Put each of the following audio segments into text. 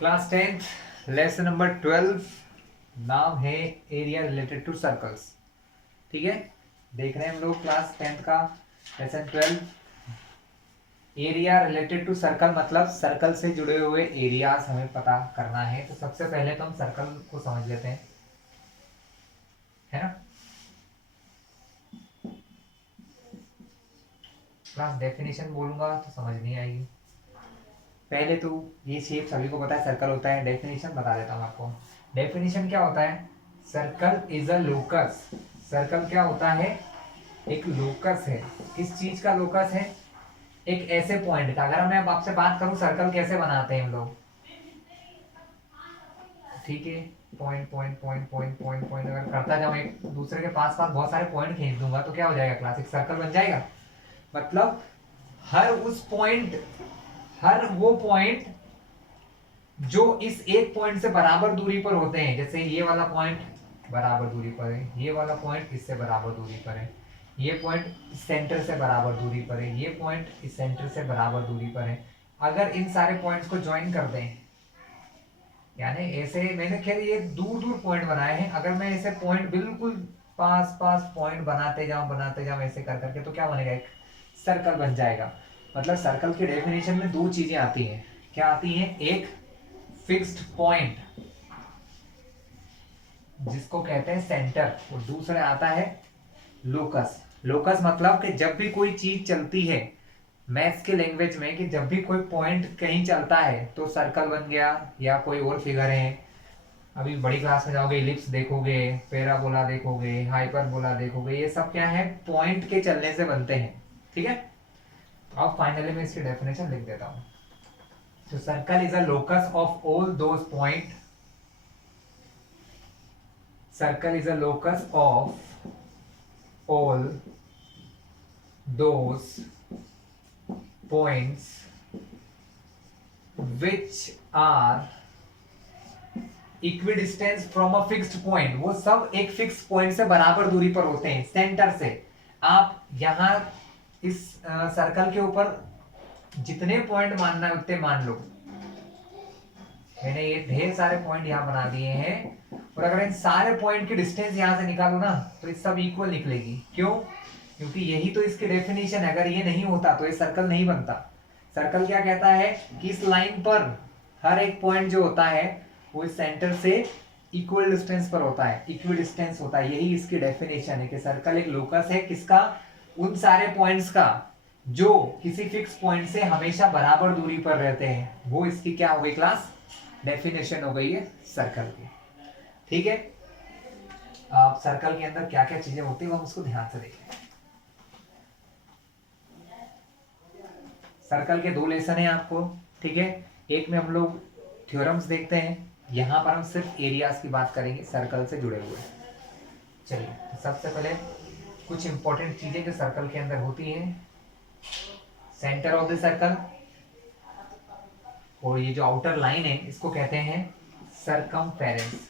Class 10th lesson number 12 नाम है area related to circles. ठीक है, देख रहे हैं हम लोग क्लास 10th का lesson 12 area related to circle, मतलब सर्कल से जुड़े हुए एरियाज हमें पता करना है। तो सबसे पहले तो हम सर्कल को समझ लेते हैं, है ना। क्लास डेफिनेशन बोलूंगा तो समझ नहीं आएगी। पहले तो ये शेप सभी को पता है सर्कल होता है। डेफिनेशन बता देता हूँ आपको। डेफिनेशन क्या होता है? Circle is a locus. Circle क्या होता है? एक लोकस है। किस चीज का लोकस है? एक ऐसे पॉइंट का। अगर मैं अब आपसे बात करूं सर्कल कैसे बनाते हैं हम लोग, ठीक है, point point point point point point अगर करता जाऊं, एक दूसरे के पास पास बहुत सारे पॉइंट खींच दूंगा तो क्या हो जाएगा? क्लासिक सर्कल बन जाएगा। मतलब हर उस पॉइंट, हर वो पॉइंट जो इस एक पॉइंट से बराबर दूरी पर होते हैं, जैसे ये वाला पॉइंट बराबर दूरी पर है, ये वाला पॉइंट इससे बराबर दूरी पर है, ये पॉइंट इस सेंटर से बराबर दूरी पर है, ये पॉइंट इस सेंटर से बराबर दूरी पर है। अगर इन सारे पॉइंट्स को ज्वाइन कर दें, यानी ऐसे मैंने खैर ये दूर दूर पॉइंट बनाए हैं, अगर मैं ऐसे पॉइंट बिल्कुल पास पास पॉइंट बनाते जाऊं ऐसे कर करके, तो क्या बनेगा? एक सर्कल बन जाएगा। मतलब सर्कल की डेफिनेशन में दो चीजें आती हैं। क्या आती हैं? एक फिक्स्ड पॉइंट जिसको कहते हैं सेंटर, और दूसरा आता है लोकस। लोकस मतलब कि जब भी कोई चीज चलती है मैथ्स के लैंग्वेज में, कि जब भी कोई पॉइंट कहीं चलता है तो सर्कल बन गया, या कोई और फिगर है। अभी बड़ी क्लास में जाओगे, इलिप्स देखोगे, पैराबोला देखोगे, हाइपरबोला देखोगे, ये सब क्या है? पॉइंट के चलने से बनते हैं। ठीक है, अब फाइनली मैं इसकी डेफिनेशन लिख देता हूं। तो circle is a locus of all those point. Circle is a locus of all those points which are equidistant from a fixed point। वो सब एक फिक्स पॉइंट से बराबर दूरी पर होते हैं सेंटर से। आप यहां इस सर्कल के ऊपर जितने पॉइंट मानना है उतने मान लो। मैंने ये ढेर सारे पॉइंट यहां बना दिए हैं, और अगर इन सारे पॉइंट की डिस्टेंस यहां से निकालो ना, तो ये सब इक्वल निकलेगी। क्यों? क्योंकि यही तो इसकी डेफिनेशन है। अगर ये नहीं होता तो ये सर्कल नहीं बनता। सर्कल क्या कहता है कि इस लाइन पर हर एक पॉइंट जो होता है वो इस सेंटर से इक्वल डिस्टेंस पर होता है, इक्वल डिस्टेंस होता है। यही इसकी डेफिनेशन है कि सर्कल एक लोकस है किसका? उन सारे पॉइंट्स का जो किसी फिक्स पॉइंट से हमेशा बराबर दूरी पर रहते हैं। वो इसकी क्या हो गई क्लास? डेफिनेशन हो गई है सर्कल की। ठीक है, आप सर्कल के अंदर क्या क्या चीजें होती है हम उसको ध्यान से देखें। सर्कल के दो लेसन है आपको, ठीक है। एक में हम लोग थ्योरम्स देखते हैं, यहां पर हम सिर्फ एरियाज की बात करेंगे सर्कल से जुड़े हुए। चलिए, तो सबसे पहले कुछ इंपॉर्टेंट चीजें जो सर्कल के अंदर होती हैं। सेंटर ऑफ द सर्कल, और ये जो आउटर लाइन है इसको कहते हैं circumference.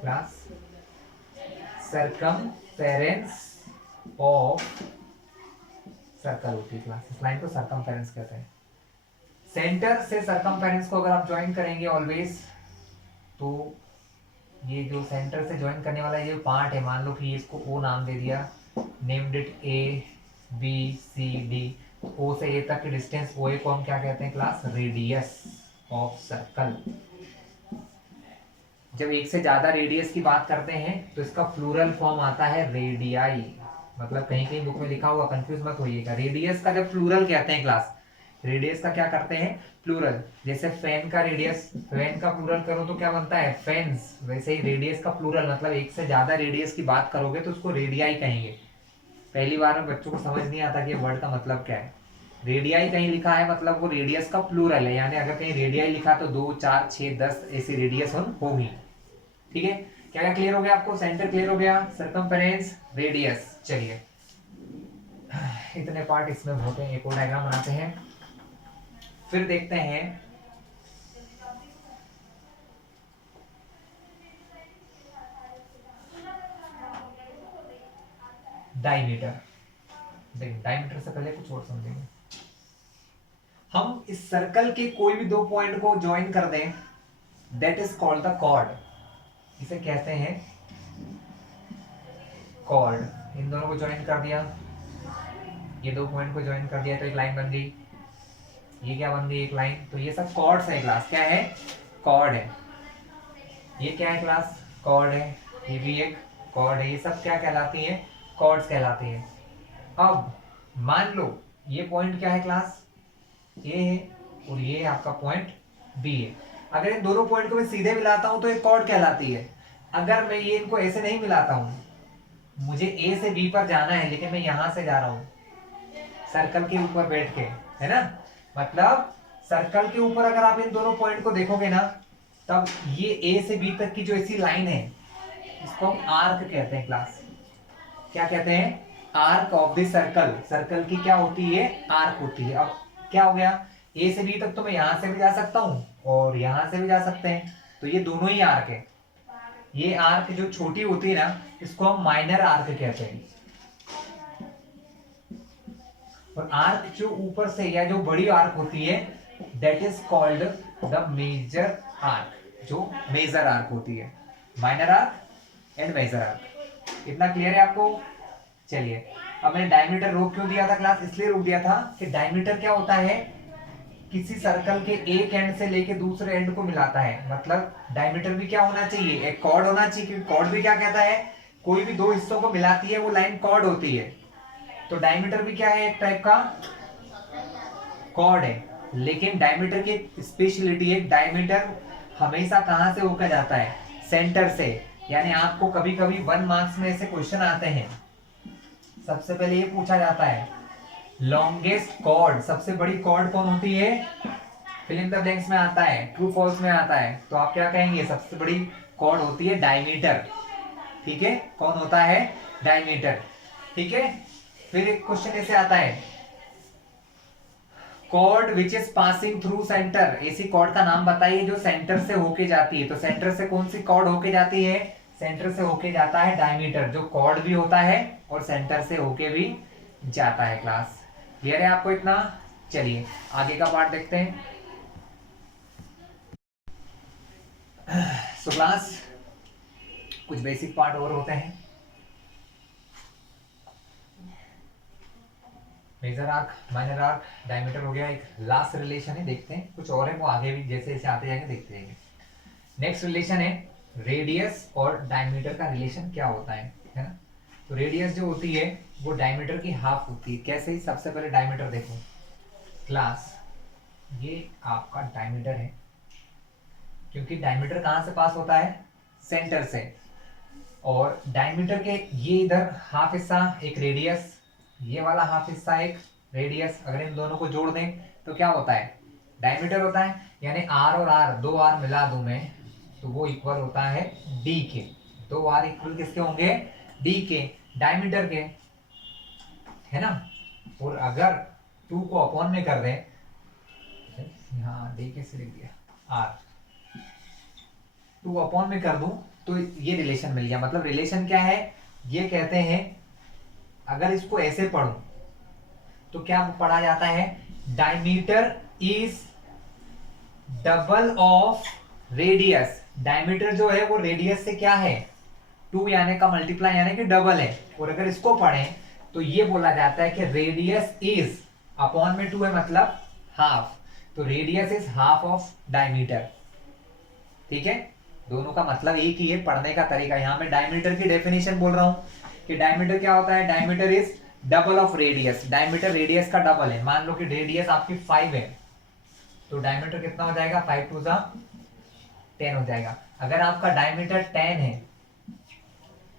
Class circumference of circle होती है क्लास। इस लाइन को सरकमफेरेंस कहते हैं। सेंटर से सरकमफेरेंस को अगर आप ज्वाइन करेंगे ऑलवेज, तो ये जो सेंटर से ज्वाइन करने वाला ये पार्ट है, मान लो कि इसको ओ नाम दे दिया, named it A B C D. ओ से ए तक की डिस्टेंस ओ ए को हम क्या कहते हैं क्लास? Radius of circle. जब एक से ज्यादा रेडियस की बात करते हैं तो इसका प्लूरल फॉर्म आता है रेडियाई। मतलब कहीं कहीं बुक में लिखा हुआ, कंफ्यूज मत होइएगा। रेडियस का जब प्लूरल कहते हैं क्लास, रेडियस का क्या करते हैं? प्लूरल। जैसे फैन का रेडियस, फैन का प्लूरल करो तो क्या बनता है? फैंस। वैसे ही रेडियस का प्लूरल, मतलब एक से ज्यादा रेडियस की बात करोगे तो उसको रेडियाई कहेंगे। पहली बार में बच्चों को समझ नहीं आता कि वर्ड का मतलब क्या है। रेडियाई कहीं लिखा है मतलब वो रेडियस का प्लूरल है, यानी अगर कहीं रेडियाई लिखा तो 2 4 6 10 ऐसी रेडियस होगी। ठीक है, क्या क्या क्लियर हो गया आपको? सेंटर क्लियर हो गया, सरकमफेरेंस, रेडियस। चलिए, इतने पार्ट इसमें होते हैं। एक और डायग्राम बनाते हैं, फिर देखते हैं डायमीटर। देखिए, डायमीटर से पहले कुछ और समझेंगे। हम इस सर्कल के कोई भी दो पॉइंट को ज्वाइन कर दें, that is called the chord. इसे कहते हैं कॉर्ड। इन दोनों को ज्वाइन कर दिया, ये दो पॉइंट को ज्वाइन कर दिया तो एक लाइन बन गई, ये क्या बन गई, एक लाइन। तो ये सब कॉर्ड्स है क्लास, क्या है, कॉर्ड है। ये क्या है क्लास, कॉर्ड है। ये भी एक कॉर्ड है। ये सब क्या कहलाती है, कॉर्ड्स कहलाती है। अब मान लो ये पॉइंट क्या है क्लास, ए है, और ये आपका पॉइंट बी है। अगर इन दोनों पॉइंट को मैं सीधे मिलाता हूं तो एक कॉर्ड कहलाती है। अगर मैं ये इनको ऐसे नहीं मिलाता हूं, मुझे ए से बी पर जाना है लेकिन मैं यहां से जा रहा हूं सर्कल के ऊपर बैठ के, है ना, मतलब सर्कल के ऊपर अगर आप इन दोनों पॉइंट को देखोगे ना, तब ये ए से बी तक की जो ऐसी लाइन है, इसको हम आर्क कहते हैं क्लास। क्या कहते हैं, arc of the circle. Circle की क्या होती है, आर्क होती है। अब क्या हो गया, ए से बी तक तो मैं यहां से भी जा सकता हूं और यहां से भी जा सकते हैं, तो ये दोनों ही आर्क है। ये आर्क जो छोटी होती है ना, इसको हम माइनर आर्क कहते हैं। और आर्क जो ऊपर से या जो बड़ी आर्क होती है, that is called the major arc, जो मेजर आर्क होती है। Minor arc and major arc. इतना क्लियर है आपको। चलिए, अब मैंने डायमीटर रोक क्यों दिया था क्लास, इसलिए रोक दिया था कि डायमीटर क्या होता है, किसी सर्कल के एक एंड से लेके दूसरे एंड को मिलाता है। मतलब डायमीटर भी क्या होना चाहिए, एक कॉर्ड होना चाहिए, क्योंकि कॉर्ड भी क्या कहता है, कोई भी दो हिस्सों को मिलाती है वो लाइन कॉर्ड होती है। तो डायमीटर भी क्या है, एक टाइप का कॉर्ड है। लेकिन डायमीटर की एक स्पेशलिटी है, डायमीटर हमेशा कहां से होकर जाता है, सेंटर से। यानी आपको कभी कभी 1 मार्क्स में ऐसे क्वेश्चन आते हैं, सबसे पहले ये पूछा जाता है लॉन्गेस्ट कॉर्ड, सबसे बड़ी कॉर्ड कौन होती है, फिल इन द ब्लैंक्स में आता है, ट्रू फॉल्स में आता है। तो आप क्या कहेंगे, सबसे बड़ी कॉर्ड होती है डायमीटर। ठीक है, कौन होता है, डायमीटर। ठीक है, फिर एक क्वेश्चन ऐसे आता है, chord which is passing through centre. ऐसी कॉर्ड का नाम बताइए जो सेंटर से होके जाती है। तो सेंटर से कौन सी कॉर्ड होके जाती है, सेंटर से होके जाता है डायमीटर, जो कॉर्ड भी होता है और सेंटर से होके भी जाता है। क्लास क्लियर है आपको इतना। चलिए आगे का पार्ट देखते हैं। सो क्लास कुछ बेसिक पार्ट और होते हैं। Major arc, minor arc, diameter हो गया, एक लास्ट रिलेशन है, देखते हैं कुछ और है, वो आगे भी जैसे जैसे आते जाएंगे देखते जाएंगे। नेक्स्ट रिलेशन है रेडियस और डायमीटर का रिलेशन क्या होता है ना। तो रेडियस जो होती है वो डायमीटर की हाफ होती है। कैसे ही, सबसे पहले डायमीटर देखो क्लास, ये आपका डायमीटर है, क्योंकि डायमीटर कहां से पास होता है, सेंटर से। और डायमीटर के ये इधर हाफ हिस्सा एक रेडियस, ये वाला हाफ हिस्सा एक रेडियस, अगर इन दोनों को जोड़ दें तो क्या होता है, डायमीटर होता है। यानी आर और आर, दो आर मिला दूं मैं तो वो इक्वल होता है डी के। दो आर इक्वल किसके होंगे, डी के, डायमीटर के, है ना। और अगर 2 को अपॉन में कर दें, यहाँ डी के से लिख दिया आर, 2 अपॉन में कर दूं तो ये रिलेशन मिल गया। मतलब रिलेशन क्या है, ये कहते हैं, अगर इसको ऐसे पढ़ूं तो क्या पढ़ा जाता है, diameter is double of radius. Diameter जो है वो रेडियस से क्या है, 2 यानी का मल्टीप्लाई यानी कि डबल है। और अगर इसको पढ़ें तो ये बोला जाता है कि रेडियस इज, अपॉन में 2 है मतलब हाफ, तो radius is half of diameter. ठीक है, दोनों का मतलब एक ही है, पढ़ने का तरीका। यहां मैं डायमीटर की डेफिनेशन बोल रहा हूं कि डायमीटर क्या होता है, diameter is double of radius. Diameter radius का डबल है। मान लो कि रेडियस आपकी 5 है, तो डायमीटर कितना हो जाएगा, 5 टू 10 हो जाएगा। अगर आपका डायमीटर 10 है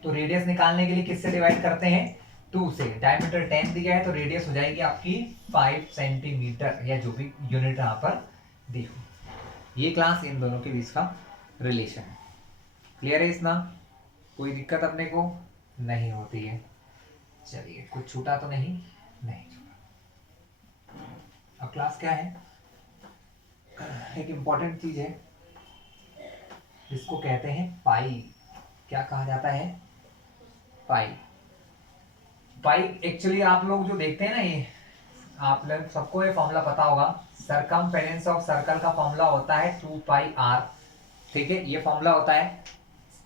तो रेडियस निकालने के लिए किससे डिवाइड करते हैं, 2 से। डायमीटर 10 दिया है तो रेडियस हो जाएगी आपकी 5 सेंटीमीटर, या जो भी यूनिट यहां पर दी हो। ये क्लास इन दोनों के बीच का रिलेशन है। क्लियर है इतना, कोई दिक्कत अपने को नहीं होती है। चलिए, कुछ छूटा तो नहीं, नहीं छूटा। अब क्लास क्या है, एक इंपॉर्टेंट चीज है जिसको कहते हैं पाई। क्या कहा जाता है, पाई। पाई एक्चुअली आप लोग जो देखते हैं ना, ये आप लोग सबको ये फॉर्मूला पता होगा, सरकमफेरेंस ऑफ सर्कल का फॉर्मूला होता है 2πr। ठीक है, ये फॉर्मूला होता है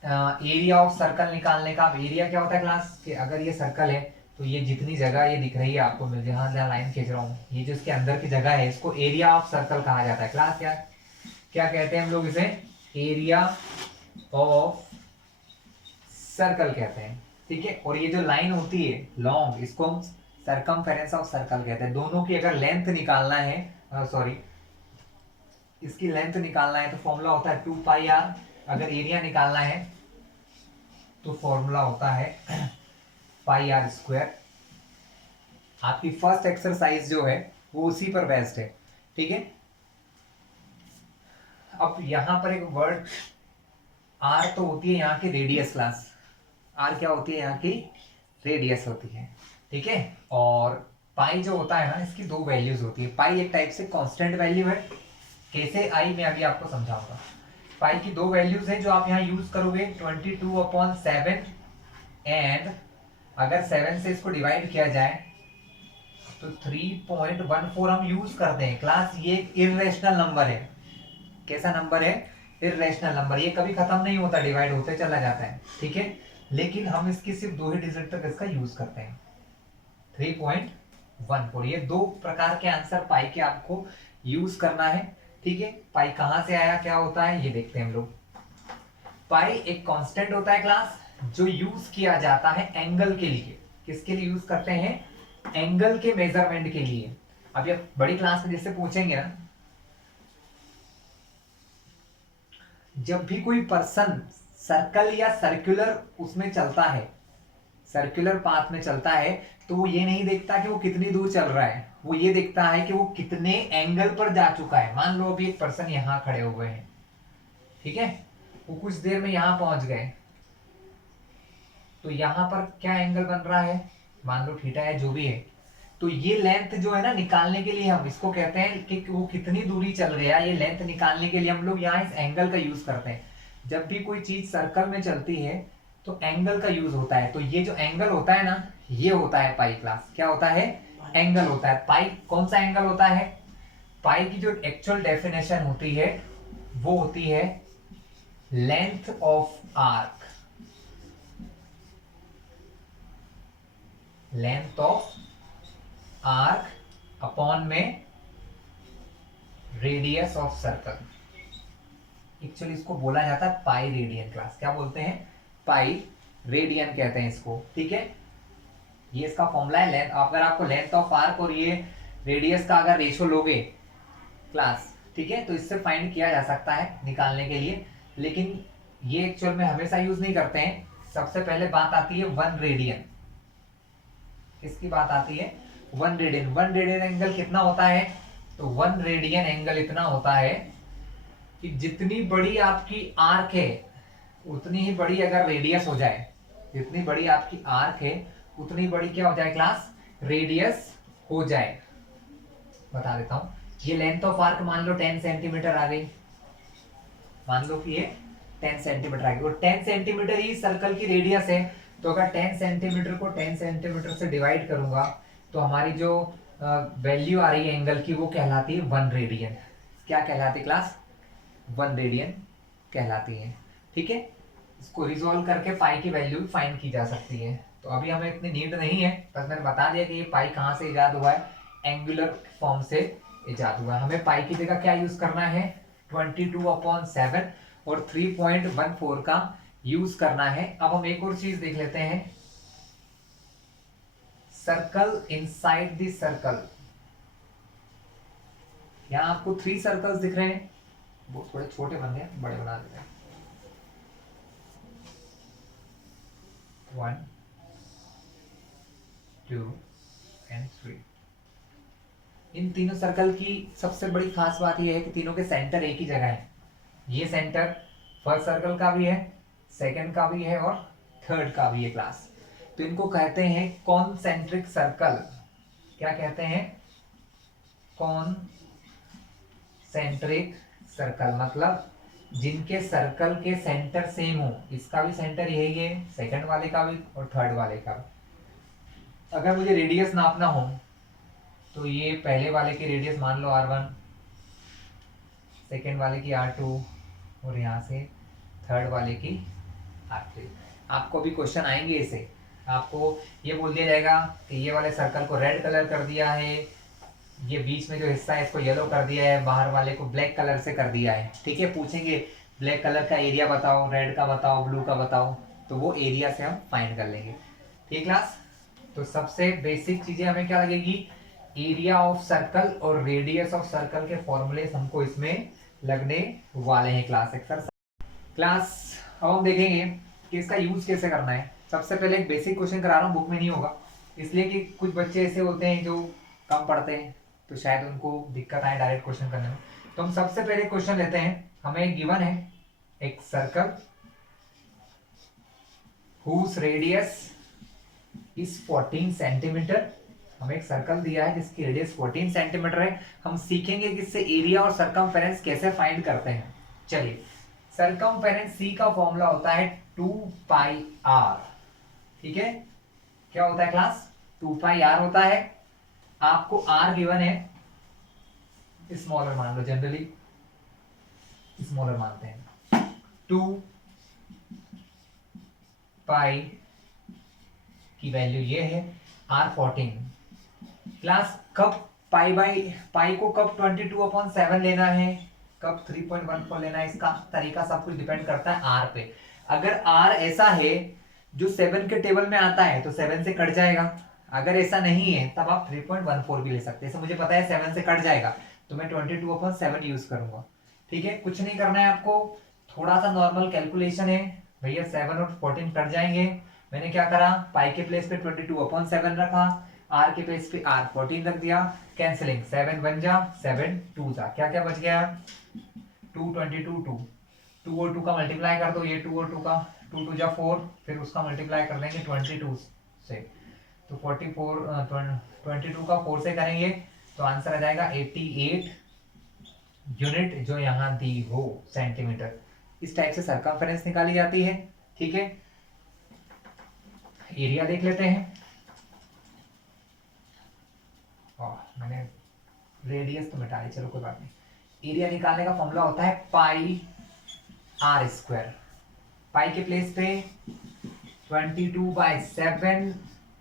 एरिया ऑफ सर्कल निकालने का। एरिया क्या होता है क्लास, कि अगर ये सर्कल है तो ये जितनी जगह ये दिख रही है आपको, मैं जहां जहां लाइन खींच रहा हूँ, ये जो इसके अंदर की जगह है इसको एरिया ऑफ सर्कल कहा जाता है। क्लास क्या क्या कहते हैं हम लोग इसे, एरिया ऑफ सर्कल कहते हैं। ठीक है, और ये जो लाइन होती है लॉन्ग, इसको हम सरकमफेरेंस ऑफ सर्कल कहते हैं। दोनों की अगर लेंथ निकालना है, सॉरी इसकी लेंथ निकालना है तो फॉर्मूला होता है 2πr। अगर एरिया निकालना है तो फॉर्मूला होता है πr²। आपकी फर्स्ट एक्सरसाइज जो है वो उसी पर बेस्ड है। ठीक है, अब यहां पर एक वर्ड आर तो होती है यहाँ की रेडियस क्लास। आर क्या होती है, यहाँ की रेडियस होती है। ठीक है, और पाई जो होता है ना, इसकी दो वैल्यूज होती है। पाई एक टाइप से कांस्टेंट वैल्यू है, कैसे आई मैं अभी आपको समझाऊंगा। पाई की दो वैल्यूज है जो आप यहाँ यूज करोगे, 22/7 एंड अगर 7 से इसको डिवाइड किया जाए तो 3.14 हम यूज करते हैं। क्लास ये एक इर्रेशनल नंबर है। कैसा नंबर है, इर्रेशनल नंबर। ये कभी खत्म नहीं होता, डिवाइड होते चला जाता है। ठीक है, लेकिन हम इसकी सिर्फ 2 ही डिजिट तक इसका यूज करते हैं, 3.14। ये दो प्रकार के आंसर पाई के आपको यूज करना है। ठीक है, पाई कहां से आया, क्या होता है, ये देखते हैं हम लोग। पाई एक कांस्टेंट होता है क्लास, जो यूज किया जाता है एंगल के लिए। किसके लिए यूज करते हैं, एंगल के मेजरमेंट के लिए। अब ये बड़ी क्लास में जैसे पूछेंगे ना, जब भी कोई पर्सन सर्कल या सर्कुलर उसमें चलता है, सर्कुलर पाथ में चलता है, तो वो ये नहीं देखता कि वो कितनी दूर चल रहा है, वो ये देखता है कि वो कितने एंगल पर जा चुका है। मान लो अभी एक पर्सन यहां खड़े हुए हैं, ठीक है, वो कुछ देर में यहां पहुंच गए, तो यहां पर क्या एंगल बन रहा है, मान लो थीटा है, जो भी है। तो ये लेंथ जो है ना, निकालने के लिए हम इसको कहते हैं कि वो कितनी दूरी चल गया, ये लेंथ निकालने के लिए हम लोग यहाँ इस एंगल का यूज करते हैं। जब भी कोई चीज सर्कल में चलती है तो एंगल का यूज होता है। तो ये जो एंगल होता है ना, ये होता है पाई क्लास। क्या होता है, एंगल होता है। पाई कौन सा एंगल होता है, पाई की जो एक्चुअल डेफिनेशन होती है वो होती है length of arc, length of arc upon में रेडियस ऑफ सर्कल। एक्चुअली इसको बोला जाता है पाई रेडियन क्लास। क्या बोलते हैं, पाई रेडियन कहते हैं इसको। ठीक है, ये इसका फॉर्मूला है। लेंथ, अगर आपको लेंथ ऑफ आर्क और ये रेडियस का अगर रेशो लोगे क्लास, ठीक है, तो इससे फाइंड किया जा सकता है निकालने के लिए। लेकिन ये एक्चुअल में हमेशा यूज नहीं करते हैं। सबसे पहले बात आती है 1 रेडियन। किसकी बात आती है, 1 रेडियन। 1 रेडियन एंगल कितना होता है, तो 1 रेडियन एंगल इतना होता है कि जितनी बड़ी आपकी आर्क है उतनी ही बड़ी अगर रेडियस हो जाए, जितनी बड़ी आपकी आर्क है उतनी बड़ी क्या हो जाए क्लास, रेडियस हो जाए। बता देता हूं, ये लेंथ ऑफ आर्क मान लो 10 सेंटीमीटर आ गई, मान लो कि ये 10 सेंटीमीटर आ गई, और 10 सेंटीमीटर ही सर्कल की रेडियस है। तो अगर 10 सेंटीमीटर को 10 सेंटीमीटर से डिवाइड करूंगा तो हमारी जो वैल्यू आ रही है एंगल की वो कहलाती है 1 रेडियन। क्या कहलाती है क्लास, 1 रेडियन कहलाती है। ठीक है, इसको रिजॉल्व करके पाई की वैल्यू फाइंड की जा सकती है। तो अभी हमें इतनी नीड नहीं है, बस मैंने बता दिया कि ये पाई कहाँ से इजाद हुआ है, एंगुलर फॉर्म से इजाद हुआ है। हमें पाई की जगह क्या यूज करना है, 22/7 और 3.14 का यूज करना है। अब हम एक और चीज देख लेते हैं, सर्कल इनसाइड द सर्कल। यहाँ आपको 3 सर्कल्स दिख रहे हैं, वो थोड़े छोटे बन गए, बड़े बना देते हैं। 1 2 and 3। इन तीनों सर्कल की सबसे बड़ी खास बात यह है कि तीनों के सेंटर एक ही जगह है। ये सेंटर फर्स्ट सर्कल का भी है, सेकंड का भी है और थर्ड का भी है क्लास। तो इनको कहते हैं कॉन्सेंट्रिक सर्कल। क्या कहते हैं, कॉन्सेंट्रिक सर्कल, मतलब जिनके सर्कल के सेंटर सेम हो। इसका भी सेंटर यही है, सेकंड वाले का भी और थर्ड वाले का भी। अगर मुझे रेडियस नापना हो तो ये पहले वाले की रेडियस मान लो R1, सेकेंड वाले की R2 और यहाँ से थर्ड वाले की R3। आपको भी क्वेश्चन आएंगे इसे, आपको ये बोल दिया जाएगा कि ये वाले सर्कल को रेड कलर कर दिया है, ये बीच में जो हिस्सा है इसको येलो कर दिया है, बाहर वाले को ब्लैक कलर से कर दिया है। ठीक है, पूछेंगे ब्लैक कलर का एरिया बताओ, रेड का बताओ, ब्लू का बताओ, तो वो एरिया से हम फाइंड कर लेंगे। ठीक क्लास, तो सबसे बेसिक चीजें हमें क्या लगेगी, एरिया ऑफ सर्कल और रेडियस ऑफ सर्कल के फॉर्मूले हमको इसमें लगने वाले हैं क्लास एक्सरसाइज। क्लास अब हम देखेंगे कि इसका यूज कैसे करना है। सबसे पहले एक बेसिक क्वेश्चन करा रहा हूँ, बुक में नहीं होगा, इसलिए कि कुछ बच्चे ऐसे होते हैं जो कम पढ़ते हैं, तो शायद उनको दिक्कत आए डायरेक्ट क्वेश्चन करने में। तो हम सबसे पहले क्वेश्चन लेते हैं, हमें गिवन है एक circle whose radius is 14 centimetre. हमें एक सर्कल दिया है जिसकी रेडियस 14 सेंटीमीटर है। हम सीखेंगे कि इससे एरिया और सरकमफेरेंस कैसे फाइंड करते हैं। चलिए, सरकमफेरेंस सी का फॉर्मूला होता है 2 पाई आर। ठीक है, क्या होता है क्लास, 2 पाई आर होता है। आपको आर गिवन है, स्मॉलर मान लो, जनरली स्मॉलर मानते हैं। 2 पाई की वैल्यू ये है, आर 14। क्लास कब पाई को कब 22/7 लेना है, कब 3.14 लेना है, इसका तरीका सब कुछ डिपेंड करता है आर पे। अगर आर ऐसा है जो 7 के टेबल में आता है तो 7 से कट जाएगा, अगर ऐसा नहीं है तब आप 3.14 भी ले सकते हैं। मुझे पता है 7 से कट जाएगा तो मैं 22/7 यूज करूंगा। ठीक है, कुछ नहीं करना है आपको, थोड़ा सा नॉर्मल कैलकुलेशन है भैया, 7 और 14 कट जाएंगे। मैंने क्या करा, पाई के प्लेस पे 22/7 रखा, आर के प्लेस पे आर 14 रख दिया, कैंसिलिंग 7 1 जा 7 2 जा, क्या क्या बच गया 2 22 2, 2 और 2 का मल्टीप्लाई कर दो, ये 2 और 2 का 2 2 जा 4, फिर उसका मल्टीप्लाई कर लेंगे 22 से, तो 44 22 का 4 से करेंगे तो आंसर आ जाएगा 88 यूनिट, जो यहाँ दी हो सेंटीमीटर। इस टाइप से सरकमफेरेंस निकाली जाती है। ठीक है, एरिया देख लेते हैं। मैंने रेडियस तो मिटा दी, चलो कोई बात नहीं। एरिया निकालने का फॉर्मूला होता है पाई आर स्क्वायर। पाई के प्लेस पे 22/7,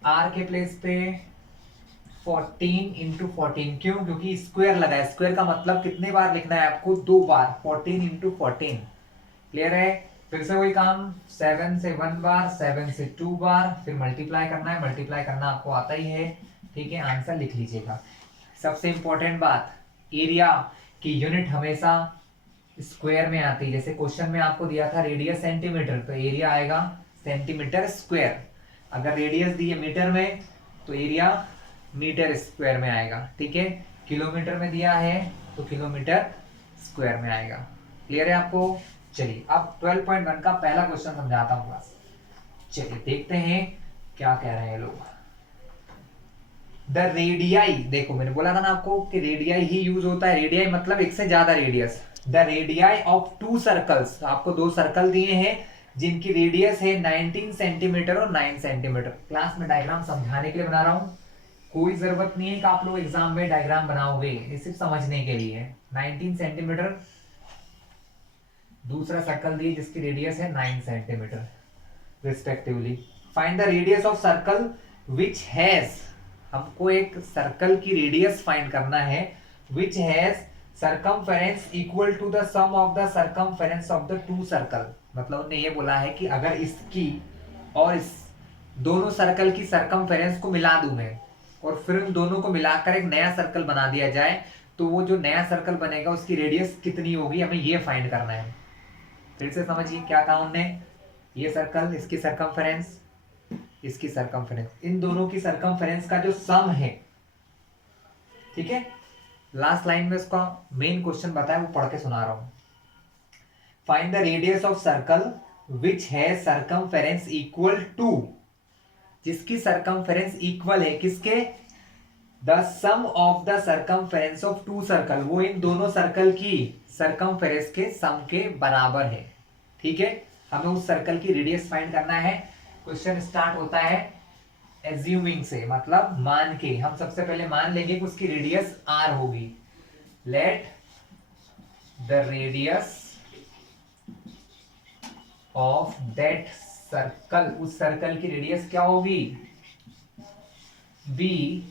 आर के प्लेस पे 14 इंटू 14। क्यों, क्योंकि स्क्वायर लगा है, स्क्वायर का मतलब कितने बार लिखना है आपको, 2 बार, 14 इंटू 14। क्लियर है, फिर से वही काम, 7 से 1 बार, 7 से 2 बार, फिर मल्टीप्लाई करना है, मल्टीप्लाई करना आपको आता ही है। ठीक है, आंसर लिख लीजिएगा। सबसे इंपॉर्टेंट बात, एरिया की यूनिट हमेशा स्क्वायर में आती है। जैसे क्वेश्चन में आपको दिया था रेडियस सेंटीमीटर, तो एरिया आएगा सेंटीमीटर स्क्वायर। अगर रेडियस दी है मीटर में तो एरिया मीटर स्क्वायर में आएगा। ठीक है, किलोमीटर में दिया है तो किलोमीटर स्क्वायर में आएगा। क्लियर है आपको। चलिए, अब 12.1 का पहला क्वेश्चन समझाता हूँ क्लास। चलिए देखते हैं क्या कह रहे हैं लोग। द रेडियाई, देखो मैंने बोला था ना आपको कि रेडियाई ही यूज होता है। रेडियाई मतलब एक से ज्यादा radius. The radii of 2 circles, आपको 2 सर्कल दिए हैं जिनकी रेडियस है 19 सेंटीमीटर और 9 सेंटीमीटर। क्लास में डायग्राम समझाने के लिए बना रहा हूं, कोई जरूरत नहीं है कि आप लोग एग्जाम में डायग्राम बनाओगे, ये सिर्फ समझने के लिए। 19 सेंटीमीटर, दूसरा सर्कल दिए जिसकी रेडियस है 9 centimetre respectively. Find the radius of circle which has, हमको एक सर्कल की रेडियस फाइंड करना है, which has circumference equal to the sum of the circumference of the 2 circle. मतलब उन्होंने ये बोला है कि अगर इसकी और इस दोनों सर्कल की सरकमफेरेंस को मिला दूं मैं और फिर उन दोनों को मिलाकर एक नया सर्कल बना दिया जाए, तो वो जो नया सर्कल बनेगा उसकी रेडियस कितनी होगी, हमें ये फाइंड करना है। फिर से समझिए क्या कहा उन्होंने, ये सर्कल, इसकी सरकमफेरेंस, इसकी सरकमफेरेंस, इन दोनों की सरकमफेरेंस का जो सम है। ठीक है, लास्ट लाइन में उसका मेन क्वेश्चन बताया, वो पढ़ के सुना रहा हूं। Find the radius of circle which है सरकमफेरेंस इक्वल टू, जिसकी सरकमफेरेंस इक्वल है किसके, the sum of the circumference of 2 circle, वो इन दोनों सर्कल की सरकमफेरेंस के सम के बराबर है। ठीक है, हमें उस सर्कल की रेडियस फाइंड करना है। क्वेश्चन स्टार्ट होता है एज्यूमिंग से मतलब मान के, हम सबसे पहले मान लेंगे कि उसकी रेडियस r होगी। Late the radius of that circle, उस सर्कल की रेडियस क्या होगी, बी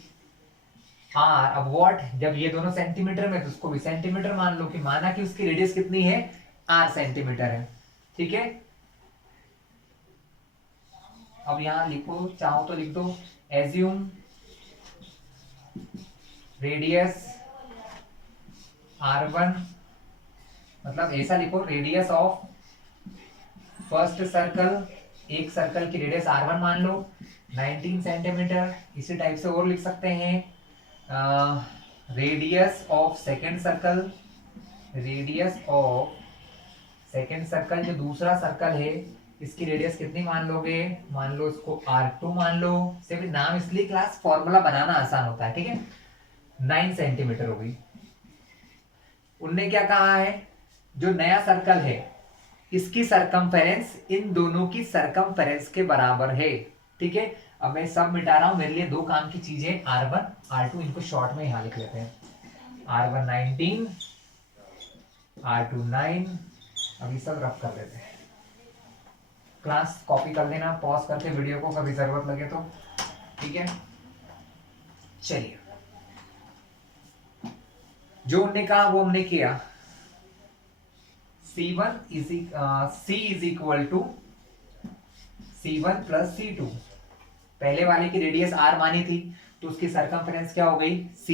आर। अब व्हाट, जब ये दोनों सेंटीमीटर में तो उसको भी सेंटीमीटर मान लो, कि माना कि उसकी रेडियस कितनी है, आर सेंटीमीटर है। ठीक है, अब यहां लिखो, चाहो तो लिख दो, एज्यूम रेडियस r1, मतलब ऐसा लिखो, रेडियस ऑफ फर्स्ट सर्कल, एक सर्कल की रेडियस r1 मान लो 19 सेंटीमीटर। इसी टाइप से और लिख सकते हैं, radius of second circle, radius of second circle जो दूसरा सर्कल है, इसकी रेडियस कितनी मान लोगे, मान लो इसको r2 मान लो। सिर्फ नाम इसलिए क्लास फॉर्मूला बनाना आसान होता है, ठीक है। 9 सेंटीमीटर हो गई। उनने क्या कहा है, जो नया सर्कल है इसकी सरकमफेरेंस इन दोनों की सरकमफेरेंस के बराबर है। ठीक है, अब मैं सब मिटा रहा हूं, मेरे लिए दो काम की चीजें, r1 r2, इनको शॉर्ट में यहां लिख लेते हैं। r1 19, r2 9। अभी सब रफ कर लेते हैं। क्लास कॉपी कर देना पॉज करके वीडियो को, कभी जरूरत लगे तो। ठीक है, चलिए, जो उनने कहा वो हमने किया। C1 C is equal to C1 plus C2। पहले वाले की रेडियस R मानी थी तो उसकी सरकमफेरेंस क्या हो गई, C।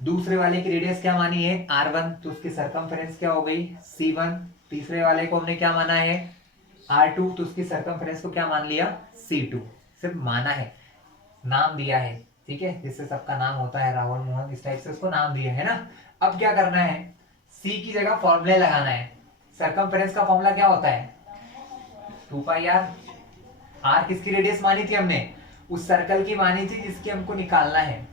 दूसरे वाले की रेडियस क्या मानी है, R1, तो उसकी सरकमफेरेंस क्या हो गई, C1। तीसरे वाले को हमने क्या माना है, R2, तो उसकी सरकमफेरेंस को क्या मान लिया, C2। सिर्फ माना है, नाम दिया है, ठीक है, जिससे सबका नाम होता है, राहुल मोहन, इस टाइप से उसको नाम दिया है ना। अब क्या करना है, C की जगह फॉर्मूले लगाना है। सरकमफेरेंस का फॉर्मूला क्या होता है, 2 पाई आर। आर किसकी रेडियस मानी थी हमने, उस सर्कल की मानी थी जिसकी हमको निकालना है।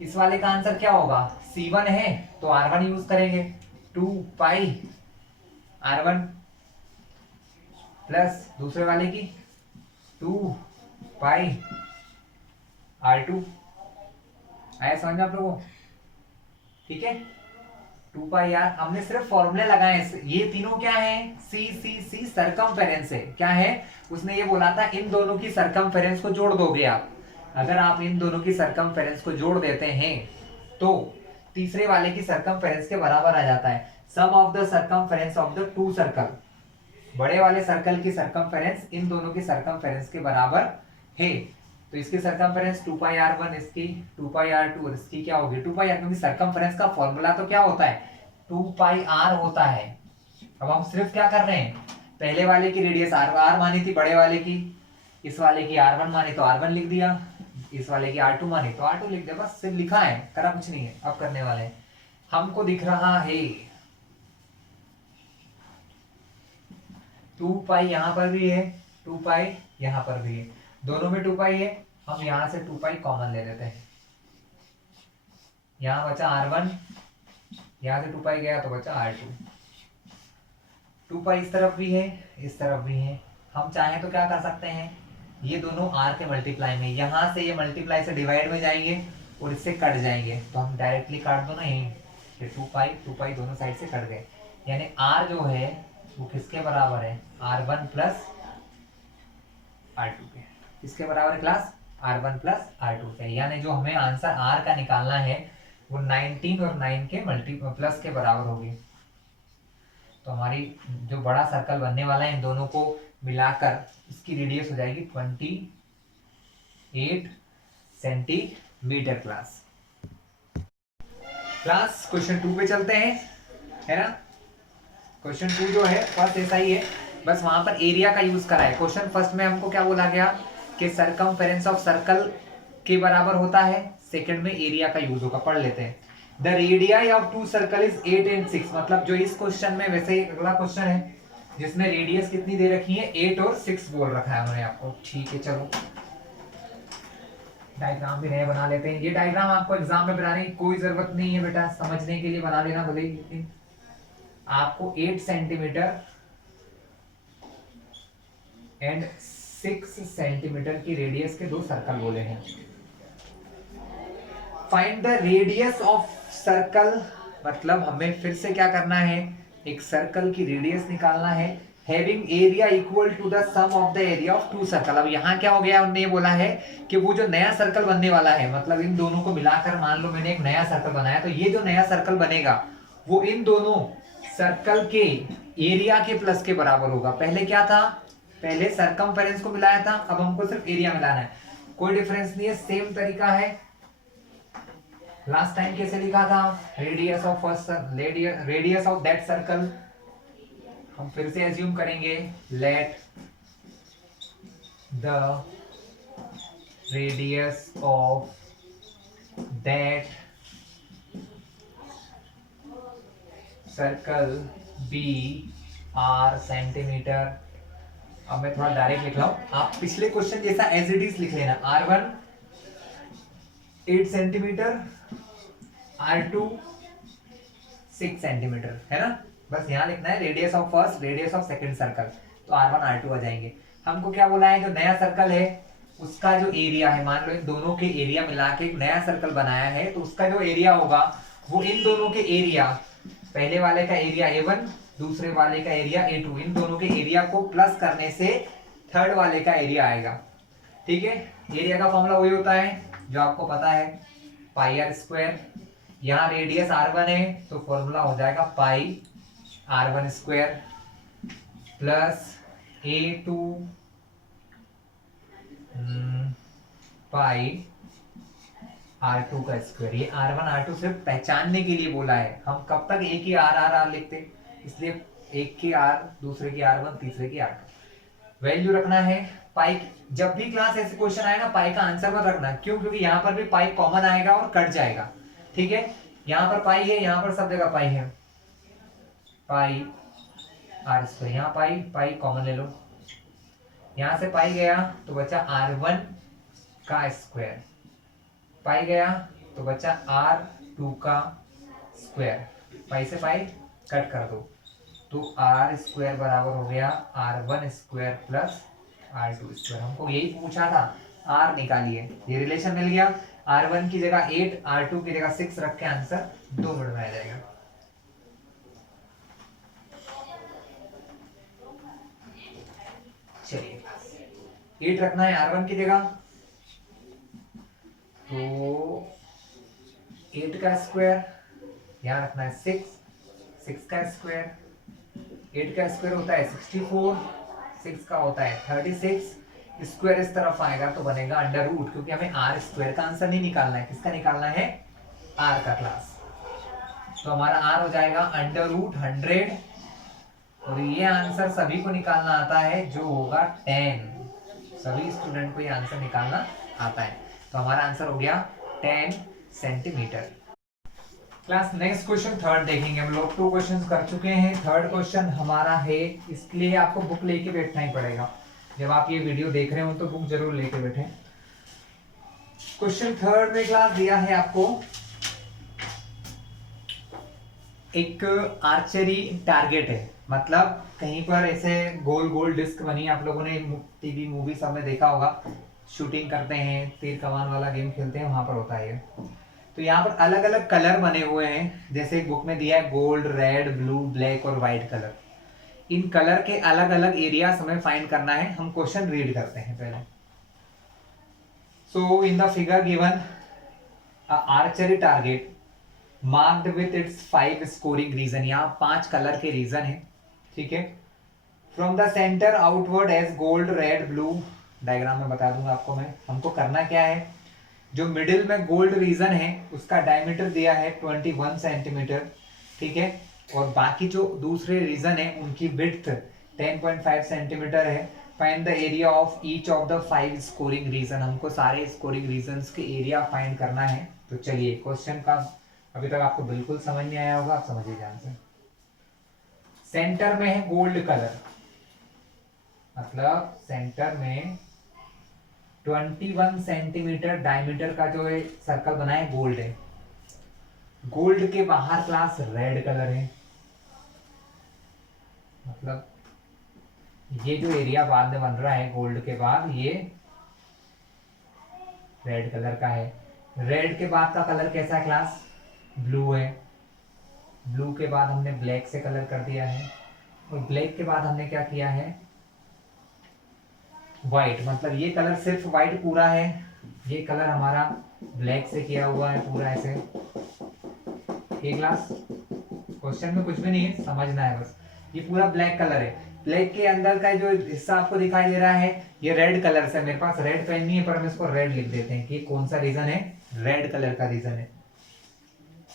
इस वाले का आंसर क्या होगा, C1 है तो R1 यूज करेंगे, 2 पाई R1 प्लस दूसरे वाले की 2 पाई R2। आया समझ में आप लोगों, ठीक है। 2 पाई आर, हमने सिर्फ फॉर्मूले लगाए। ये तीनों क्या है, सी सी सी सरकमफेरेंस है। क्या है, उसने ये बोला था इन दोनों की सरकमफेरेंस को जोड़ दोगे आप। अगर आप इन दोनों की सरकमफेरेंस को जोड़ देते हैं तो तीसरे वाले की सरकमफेरेंस के बराबर आ जाता है। Sum of the circumference of the two circle, बड़े वाले सर्कल की सरकमफेरेंस इन दोनों की सरकमफेरेंस के बराबर है। तो इसकी सरकमफेरेंस 2 पाई r1, इसकी 2 पाई r2, और इसकी क्या होगी 2 पाई r, क्योंकि सरकमफेरेंस का फॉर्मूला तो क्या होता है, 2 पाई r होता है। अब हम सिर्फ क्या कर रहे हैं, पहले वाले की रेडियस r मानी थी बड़े वाले की, इस वाले की r1 मानी तो r1 लिख दिया, इस वाले की r2 मानी तो r2 लिख दिया, बस सिर्फ लिखा है, करा कुछ नहीं है। अब करने वाले हैं, हमको दिख रहा है 2 पाई यहां पर भी है, 2 पाई यहां पर भी है, दोनों में 2 पाई है। हम यहां से 2 पाई कॉमन ले लेते हैं, यहां बचा R1, यहां से 2 पाई गया तो बचा R2। 2 पाई इस तरफ भी है, इस तरफ भी है। हम चाहें तो क्या कर सकते हैं, ये दोनों R के मल्टीप्लाई में, यहां से ये मल्टीप्लाई से डिवाइड में जाएंगे और इससे कट जाएंगे, तो हम डायरेक्टली काट दो ना यहीं, 2 पाई दोनों साइड से कट गए। यानी R जो है वो किसके बराबर है, R1 प्लस R2 के। किसके बराबर है क्लास, R1 प्लस R2 के। यानी जो हमें आंसर R का निकालना है वो 19 और 9 के प्लस के बराबर होगी। तो हमारी जो बड़ा सर्कल बनने वाला है इन दोनों को मिलाकर इसकी रेडियस हो जाएगी 28 सेंटीमीटर। क्लास क्वेश्चन 2 पे चलते हैं, है ना। क्वेश्चन 2 जो है फर्स्ट ऐसा ही है, बस वहां पर एरिया का यूज करा है। क्वेश्चन फर्स्ट में हमको क्या बोला गया कि सरकमफेरेंस ऑफ सर्कल के बराबर होता है, सेकंड में एरिया का यूज होगा, पढ़ लेते हैं। The radii of two circle is 8 and 6, मतलब जो इस क्वेश्चन में, वैसे ही अगला क्वेश्चन है जिसमें रेडियस कितनी दे रखी है, 8 और 6 बोल रखा है उन्होंने आपको। ठीक है, चलो डायग्राम भी नए बना लेते हैं। ये डायग्राम आपको एग्जाम में बनाने की कोई जरूरत नहीं है बेटा, समझने के लिए बना लेना भले ही, लेकिन आपको 8 सेंटीमीटर एंड 6 सेंटीमीटर की रेडियस के दो सर्कल बोले हैं। Find the radius of circle, मतलब हमें फिर से क्या करना है, एक सर्कल की रेडियस निकालना है। Having area equal to the sum of the area of two circle. अब यहाँ क्या हो गया, उन्होंने ये बोला है कि वो जो नया सर्कल बनने वाला है, मतलब इन दोनों को मिलाकर मान लो मैंने एक नया सर्कल बनाया, तो ये जो नया सर्कल बनेगा वो इन दोनों सर्कल के एरिया के प्लस के बराबर होगा। पहले क्या था, पहले सरकमफेरेंस को मिलाया था, अब हमको सिर्फ एरिया मिलाना है। कोई डिफरेंस नहीं है, सेम तरीका है। लास्ट टाइम कैसे लिखा था, radius of first, radius of that circle. हम फिर से एज्यूम करेंगे, let the radius of that circle be R centimetre. अब मैं थोड़ा डायरेक्ट लिख रहा हूं, आप पिछले क्वेश्चन जैसा एज इट इज लिख लेना। R1 8 सेंटीमीटर, R2 6 सेंटीमीटर, है ना। बस यहाँ लिखना है radius of first, radius of second circle, तो R1 R2 आ जाएंगे। हमको क्या बोला है, जो नया सर्कल है उसका जो एरिया है, मान लो इन दोनों के एरिया मिला के एक नया सर्कल बनाया है, तो उसका जो एरिया होगा वो इन दोनों के एरिया, पहले वाले का एरिया A1, दूसरे वाले का एरिया A2, इन दोनों के एरिया को प्लस करने से थर्ड वाले का एरिया आएगा। ठीक है, एरिया का फॉर्मूला वही होता है जो आपको पता है, पाई आर स्क्वायर। यहाँ रेडियस R1 है तो फॉर्मूला हो जाएगा पाई R1 स्क्वायर प्लस A2 पाई R2 का स्क्वायर। ये R1 R2 सिर्फ पहचानने के लिए बोला है, हम कब तक एक ही R लिखते, इसलिए एक की R, दूसरे की R1, तीसरे की R2। वैल्यू रखना है पाई। जब भी क्लास ऐसे क्वेश्चन आएगा पाई का आंसर मत रखना, क्यों, क्योंकि यहाँ पर भी पाई कॉमन आएगा और कट जाएगा। ठीक है, यहाँ पर पाई है, यहाँ पर सब जगह पाई है, पाई आर स्क्वायर, यहाँ पाई पाई कॉमन ले लो, यहाँ से पाई गया तो बचा R1 का स्क्वायर, पाई गया तो बचा R2 का स्क्वायर, पाई से पाई कट कर दो, तो R स्क्वायर बराबर हो गया R1 square plus R2 square. हमको यही पूछा था, R निकालिए, ये रिलेशन मिल गया। R1 की जगह 8, R2 की जगह 6 रख के आंसर 2 मिनट में आ जाएगा। चलिए 8 रखना है R1 की जगह, तो 8 का स्क्वायर, यहाँ रखना है 6 का स्क्वायर, 8 का स्क्वायर होता है 64, 6 का होता है 36, स्क्वायर इस तरफ आएगा तो बनेगा अंडर रूट, क्योंकि हमें R स्क्वायर का आंसर नहीं निकालना है, किसका निकालना है, R का क्लास। तो हमारा R हो जाएगा अंडर रूट 100, और ये आंसर सभी को निकालना आता है जो होगा 10, सभी स्टूडेंट को ये आंसर निकालना आता है। तो हमारा आंसर हो गया 10 centimetre. Class next question third देखेंगे हम लोग। 2 क्वेश्चंस कर चुके हैं, थर्ड क्वेश्चन हमारा है, इसके लिए आपको बुक लेके बैठना ही पड़ेगा। जब आप ये वीडियो देख रहे हो तो बुक जरूर लेके बैठे। क्वेश्चन थर्ड में क्लास दिया है आपको एक आर्चरी टारगेट है, मतलब कहीं पर ऐसे गोल गोल डिस्क बनी, आप लोगों ने टीवी मूवी सब में देखा होगा, शूटिंग करते हैं, तीर कमान वाला गेम खेलते हैं, वहां पर होता है। तो यहाँ पर अलग अलग कलर बने हुए हैं, जैसे बुक में दिया है गोल्ड, रेड, ब्लू, ब्लैक और व्हाइट कलर। इन कलर के अलग अलग एरियाज हमें फाइंड करना है। हम क्वेश्चन रीड करते हैं पहले। So in the figure given archery target marked with its 5 scoring region, यहाँ 5 कलर के रीजन है। ठीक है, from the centre outward as gold, red, blue, diagram में बता दूंगा आपको मैं। हमको करना क्या है, जो मिडिल में गोल्ड रीजन है उसका डायमीटर दिया है 21 सेंटीमीटर। ठीक है, और बाकी जो दूसरे रीजन है उनकी विड्थ 10.5 सेंटीमीटर है। Find the area of each of the 5 scoring region, हमको सारे स्कोरिंग रीजन्स के एरिया फाइंड करना है। तो चलिए क्वेश्चन का अभी तक आपको बिल्कुल समझ नहीं आया होगा, आप समझिए ध्यान से। सेंटर में है गोल्ड कलर, मतलब सेंटर में 21 सेंटीमीटर डायमीटर का जो है सर्कल बना है गोल्ड है। गोल्ड के बाहर क्लास रेड कलर है, मतलब ये जो एरिया बाद में बन रहा है गोल्ड के बाद, ये रेड कलर का है। रेड के बाद का कलर कैसा है क्लास? ब्लू है। ब्लू के बाद हमने ब्लैक से कलर कर दिया है, और ब्लैक के बाद हमने क्या किया है? व्हाइट। मतलब ये कलर सिर्फ व्हाइट पूरा है, ये कलर हमारा ब्लैक से किया हुआ है पूरा ऐसे। ये क्लास क्वेश्चन में कुछ भी नहीं है, समझना है बस। ये पूरा ब्लैक कलर है। ब्लैक के अंदर का जो हिस्सा आपको दिखाई दे रहा है ये रेड कलर से। मेरे पास रेड पेन नहीं है पर हम इसको रेड लिख देते हैं कि कौन सा रीजन है, रेड कलर का रीजन है।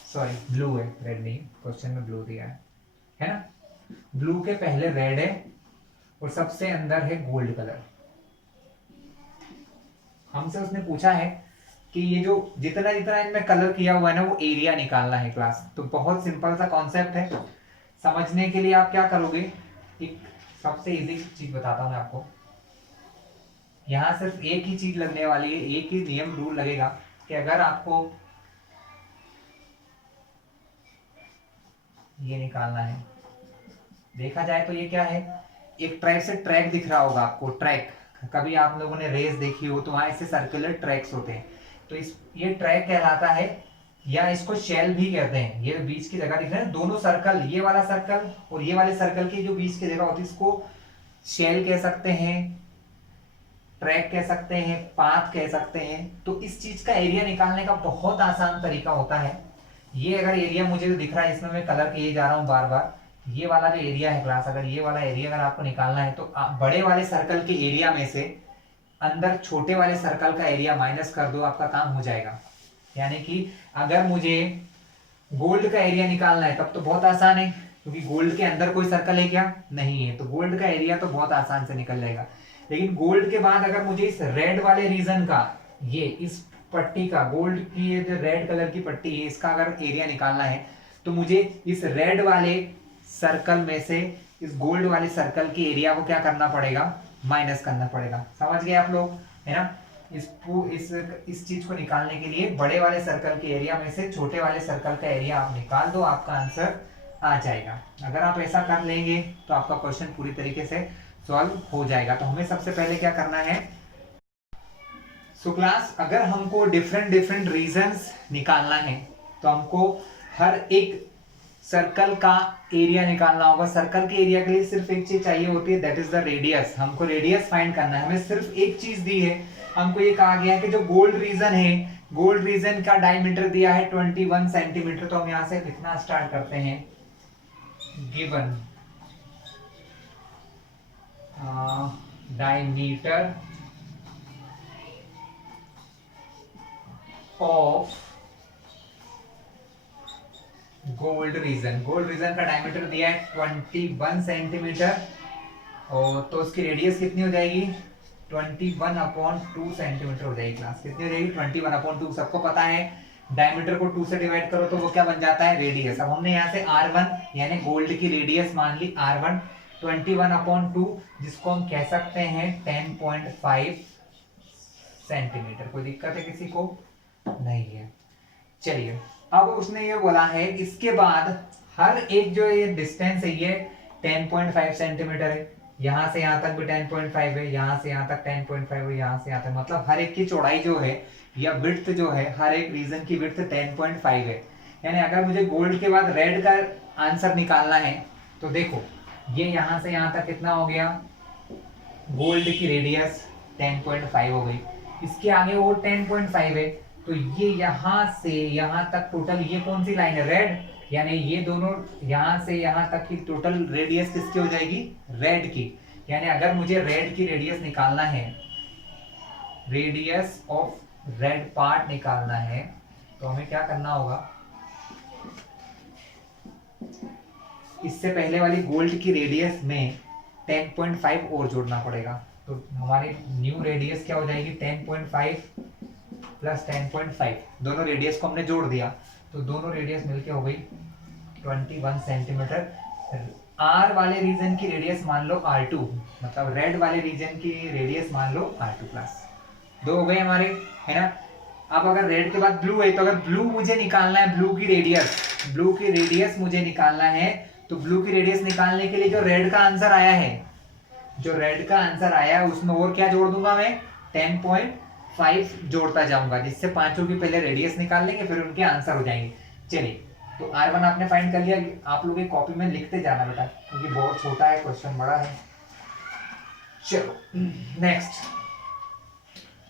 सॉरी ब्लू है, रेड नहीं, क्वेश्चन में ब्लू दिया है ना। ब्लू के पहले रेड है और सबसे अंदर है गोल्ड कलर। हमसे उसने पूछा है कि ये जो जितना जितना इनमें कलर किया हुआ है ना वो एरिया निकालना है क्लास। तो बहुत सिंपल सा कॉन्सेप्ट है, समझने के लिए आप क्या करोगे, एक सबसे इजी चीज बताता हूं मैं आपको। यहां सिर्फ एक ही चीज लगने वाली है, एक ही नियम रूल लगेगा कि अगर आपको ये निकालना है, देखा जाए तो ये क्या है, एक ट्रैक से ट्रैक दिख रहा होगा आपको, ट्रैक। कभी आप लोगों ने रेस देखी हो तो वहां ऐसे सर्कुलर ट्रैक्स होते हैं, तो इस ये ट्रैक कहलाता है, या इसको शेल भी कहते हैं। ये बीच की जगह दिख रहा है दोनों सर्कल, ये वाला सर्कल और ये वाले सर्कल की जो बीच की जगह होती है इसको शेल कह सकते हैं, ट्रैक कह सकते हैं, पाथ कह सकते हैं। तो इस चीज का एरिया निकालने का बहुत आसान तरीका होता है। ये अगर एरिया मुझे दिख रहा है, इसमें मैं कलर किए जा रहा हूं बार बार, ये वाला जो एरिया है क्लास, अगर ये वाला एरिया अगर आपको निकालना है तो बड़े वाले सर्कल के एरिया में से अंदर छोटे वाले सर्कल का एरिया माइनस कर दो, आपका काम हो जाएगा। यानी कि अगर मुझे गोल्ड का एरिया निकालना है तब तो बहुत आसान है, क्योंकि गोल्ड के अंदर कोई सर्कल है क्या? नहीं है, तो गोल्ड का एरिया तो बहुत आसान से निकल जाएगा। लेकिन गोल्ड के बाद अगर मुझे इस रेड वाले रीजन का, ये इस पट्टी का, गोल्ड की ये जो रेड कलर की पट्टी है इसका अगर एरिया निकालना है तो मुझे इस रेड वाले सर्कल में से इस गोल्ड वाले सर्कल के एरिया को क्या करना पड़ेगा? माइनस करना पड़ेगा। समझ गए आप लोग, है ना। इस चीज को निकालने के लिए बड़े वाले सर्कल के एरिया में से छोटे वाले सर्कल का एरिया आप निकाल दो, आपका आंसर आ जाएगा। अगर आप ऐसा कर लेंगे तो आपका क्वेश्चन पूरी तरीके से सॉल्व हो जाएगा। तो हमें सबसे पहले क्या करना है, सो क्लास अगर हमको डिफरेंट डिफरेंट रीजंस निकालना है तो हमको हर एक सर्कल का एरिया निकालना होगा। सर्कल के एरिया के लिए सिर्फ एक चीज चाहिए होती है, दैट इज द रेडियस। हमको रेडियस फाइंड करना है, हमें सिर्फ एक चीज दी है, हमको ये कहा गया है कि जो गोल्ड रीजन है, गोल्ड रीजन का डायमीटर दिया है 21 सेंटीमीटर। तो हम यहां से लिखना स्टार्ट करते हैं, given diameter of gold reason. Gold reason का डायमीटर दिया है 21 सेंटीमीटर, और तो उसकी रेडियस कितनी हो जाएगी? 21/2 सेंटीमीटर हो जाएगी क्लास। कितनी हो जाएगी? 21/2। सबको पता है डायमीटर को 2 से डिवाइड करो तो वो क्या बन जाता है? रेडियस। अब हमने यहाँ से R1 यानी गोल्ड की रेडियस मान ली R1, 21/2, जिसको हम कह सकते हैं 10.5 सेंटीमीटर। कोई दिक्कत है किसी को? नहीं है। चलिए, अब उसने ये बोला है इसके बाद हर एक जो ये डिस्टेंस है ये 10.5 सेंटीमीटर है, यहां से यहां तक भी 10.5 है, यहां से यहां तक 10.5 है, यहां से यहां तक, मतलब हर एक की चौड़ाई जो है या विड्थ जो है, हर एक रीजन की विड्थ 10.5 है। यानी अगर मुझे गोल्ड के बाद रेड का आंसर निकालना है तो देखो ये यहां से यहां तक कितना हो गया, गोल्ड की रेडियस 10.5 हो गई, इसके आगे वो 10.5 है, तो ये यहां से यहां तक टोटल, ये कौन सी लाइन है? रेड। यानी ये दोनों यहां से यहां तक की टोटल रेडियस किसकी हो जाएगी? रेड की। यानी अगर मुझे रेड की रेडियस निकालना है, रेडियस ऑफ रेड पार्ट निकालना है, तो हमें क्या करना होगा, इससे पहले वाली गोल्ड की रेडियस में 10.5 और जोड़ना पड़ेगा। तो हमारी न्यू रेडियस क्या हो जाएगी? 10.5 प्लस 10.5, दोनों रेडियस को हमने जोड़ दिया तो दोनों रेडियस मिलके हो गई 21 सेंटीमीटर। आर वाले रीजन की रेडियस मान लो R2, मतलब रेड वाले रीजन की रेडियस मान लो R2 प्लस 2 हो गए हमारे, है ना। अब अगर रेड के बाद ब्लू है तो अगर ब्लू मुझे निकालना है, ब्लू की रेडियस मुझे निकालना है, तो ब्लू की रेडियस निकालने के लिए जो रेड का आंसर आया है जो रेड का आंसर आया है उसमें और क्या जोड़ दूंगा मैं, 10.5 जोड़ता जाऊंगा, जिससे पांचों की पहले रेडियस निकाल लेंगे, फिर उनके आंसर हो जाएंगे। चलिए, तो R1 आपने फाइंड कर लिया। आप लोग एक कॉपी में लिखते जाना बेटा, क्योंकि बहुत छोटा है, क्वेश्चन बड़ा है। चलो नेक्स्ट,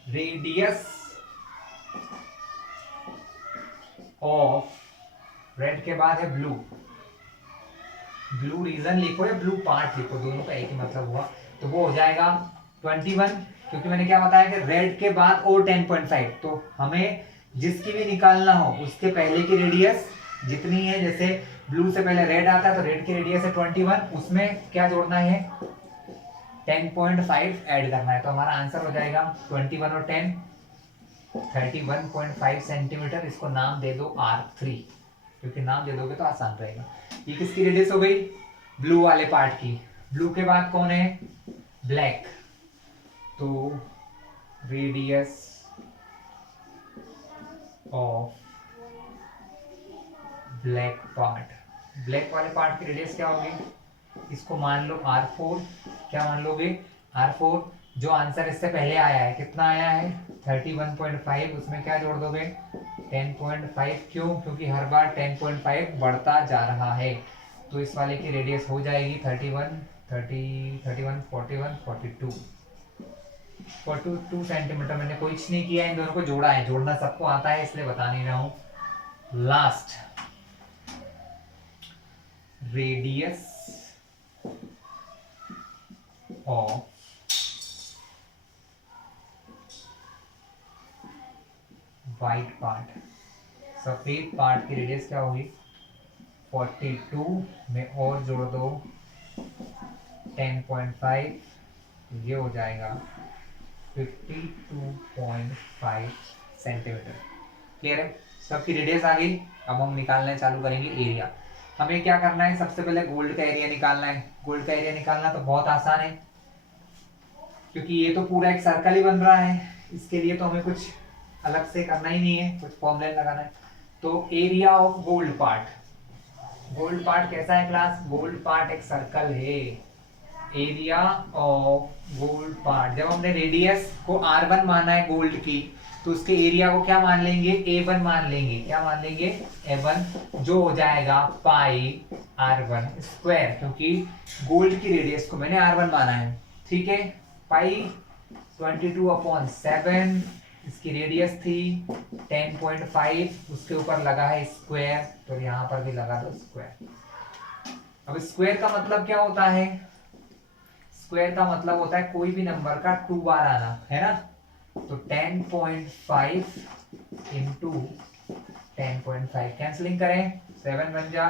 रेडियस ऑफ, रेड के बाद है ब्लू, ब्लू रीजन लिखो या ब्लू पार्ट लिखो, दोनों का एक ही मतलब हुआ, तो वो हो जाएगा 21, क्योंकि मैंने क्या बताया कि रेड के बाद और 10.5, तो हमें जिसकी भी निकालना हो उसके पहले की रेडियस जितनी है, जैसे ब्लू से पहले रेड आता है तो रेड की रेडियस है 21, उसमें क्या जोड़ना है, 10.5 ऐड करना है, तो हमारा आंसर हो जाएगा 21 और 10 31.5 सेंटीमीटर। इसको नाम दे दो R3, क्योंकि नाम दे दोगे तो आसान रहेगा। ये किसकी रेडियस हो गई, ब्लू वाले पार्ट की। ब्लू के बाद कौन है, ब्लैक, तो radius of black part, black वाले पार्ट की रेडियस क्या होगी, इसको मान लो R4, क्या मान लोगे, R4। जो आंसर इससे पहले आया है, कितना आया है 31.5, उसमें क्या जोड़ दोगे 10.5, क्यों, क्योंकि हर बार 10.5 बढ़ता जा रहा है, तो इस वाले की रेडियस हो जाएगी 31, 30, 31, 41, 42 सेंटीमीटर। मैंने कुछ नहीं किया, इन दोनों को जोड़ा है, जोड़ना सबको आता है इसलिए बता नहीं रहा हूं। Last, radius of white part, सफेद पार्ट की रेडियस क्या होगी 42 में और जोड़ दो 10.5, ये हो जाएगा 52.5 सेंटीमीटर। क्लियर है, सबकी रेडियस आ गई। अब हम निकालना चालू करेंगे एरिया। हमें क्या करना है, सबसे पहले गोल्ड का एरिया निकालना है। गोल्ड का एरिया निकालना तो बहुत आसान है, क्योंकि ये तो पूरा एक सर्कल ही बन रहा है, इसके लिए तो हमें कुछ अलग से करना ही नहीं है, कुछ फॉर्मूला लगाना है। तो area of gold part, gold part कैसा है क्लास, गोल्ड पार्ट एक सर्कल है। एरिया ऑफ गोल्ड पार्ट, जब हमने रेडियस को R1 माना है गोल्ड की, तो उसके एरिया को क्या मान लेंगे, A1 मान लेंगे। क्या मान लेंगे, A1, जो हो जाएगा पाई R1 स्क्वायर, क्योंकि गोल्ड की रेडियस को मैंने R1 माना है। ठीक है, पाई 22/7, इसकी रेडियस थी 10.5, उसके ऊपर लगा है स्क्वायर, तो यहाँ पर भी लगा दो स्क्वायर। अब स्क्वायर का मतलब क्या होता है, स्क्वायर का मतलब होता है कोई भी नंबर का 2 बार आना, है ना। तो 10.5 इंटू 10.5, कैंसलिंग करें, 7 बन जा,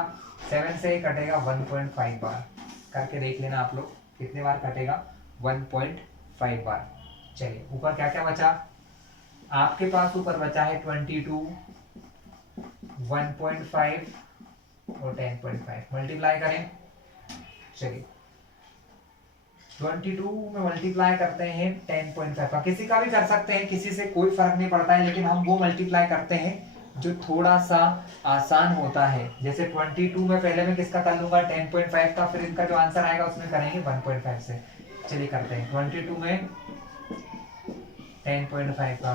7 से कटेगा 1.5 बार, करके देख लेना आप लोग कितने बार कटेगा, 1.5 बार। चलिए, ऊपर क्या क्या बचा आपके पास, ऊपर बचा है 22, 1.5 और 10.5, मल्टीप्लाई करें। चलिए, 22 में मल्टीप्लाई करते हैं 10.5, किसी का भी कर सकते हैं, किसी से कोई फर्क नहीं पड़ता है, लेकिन हम वो मल्टीप्लाई करते हैं जो थोड़ा सा आसान होता है। जैसे 22 में पहले मैं किसका कर लूंगा 10.5 का, फिर इनका जो आंसर आएगा उसमें करेंगे 1.5 से। चलिए करते हैं 22 में 10.5 का,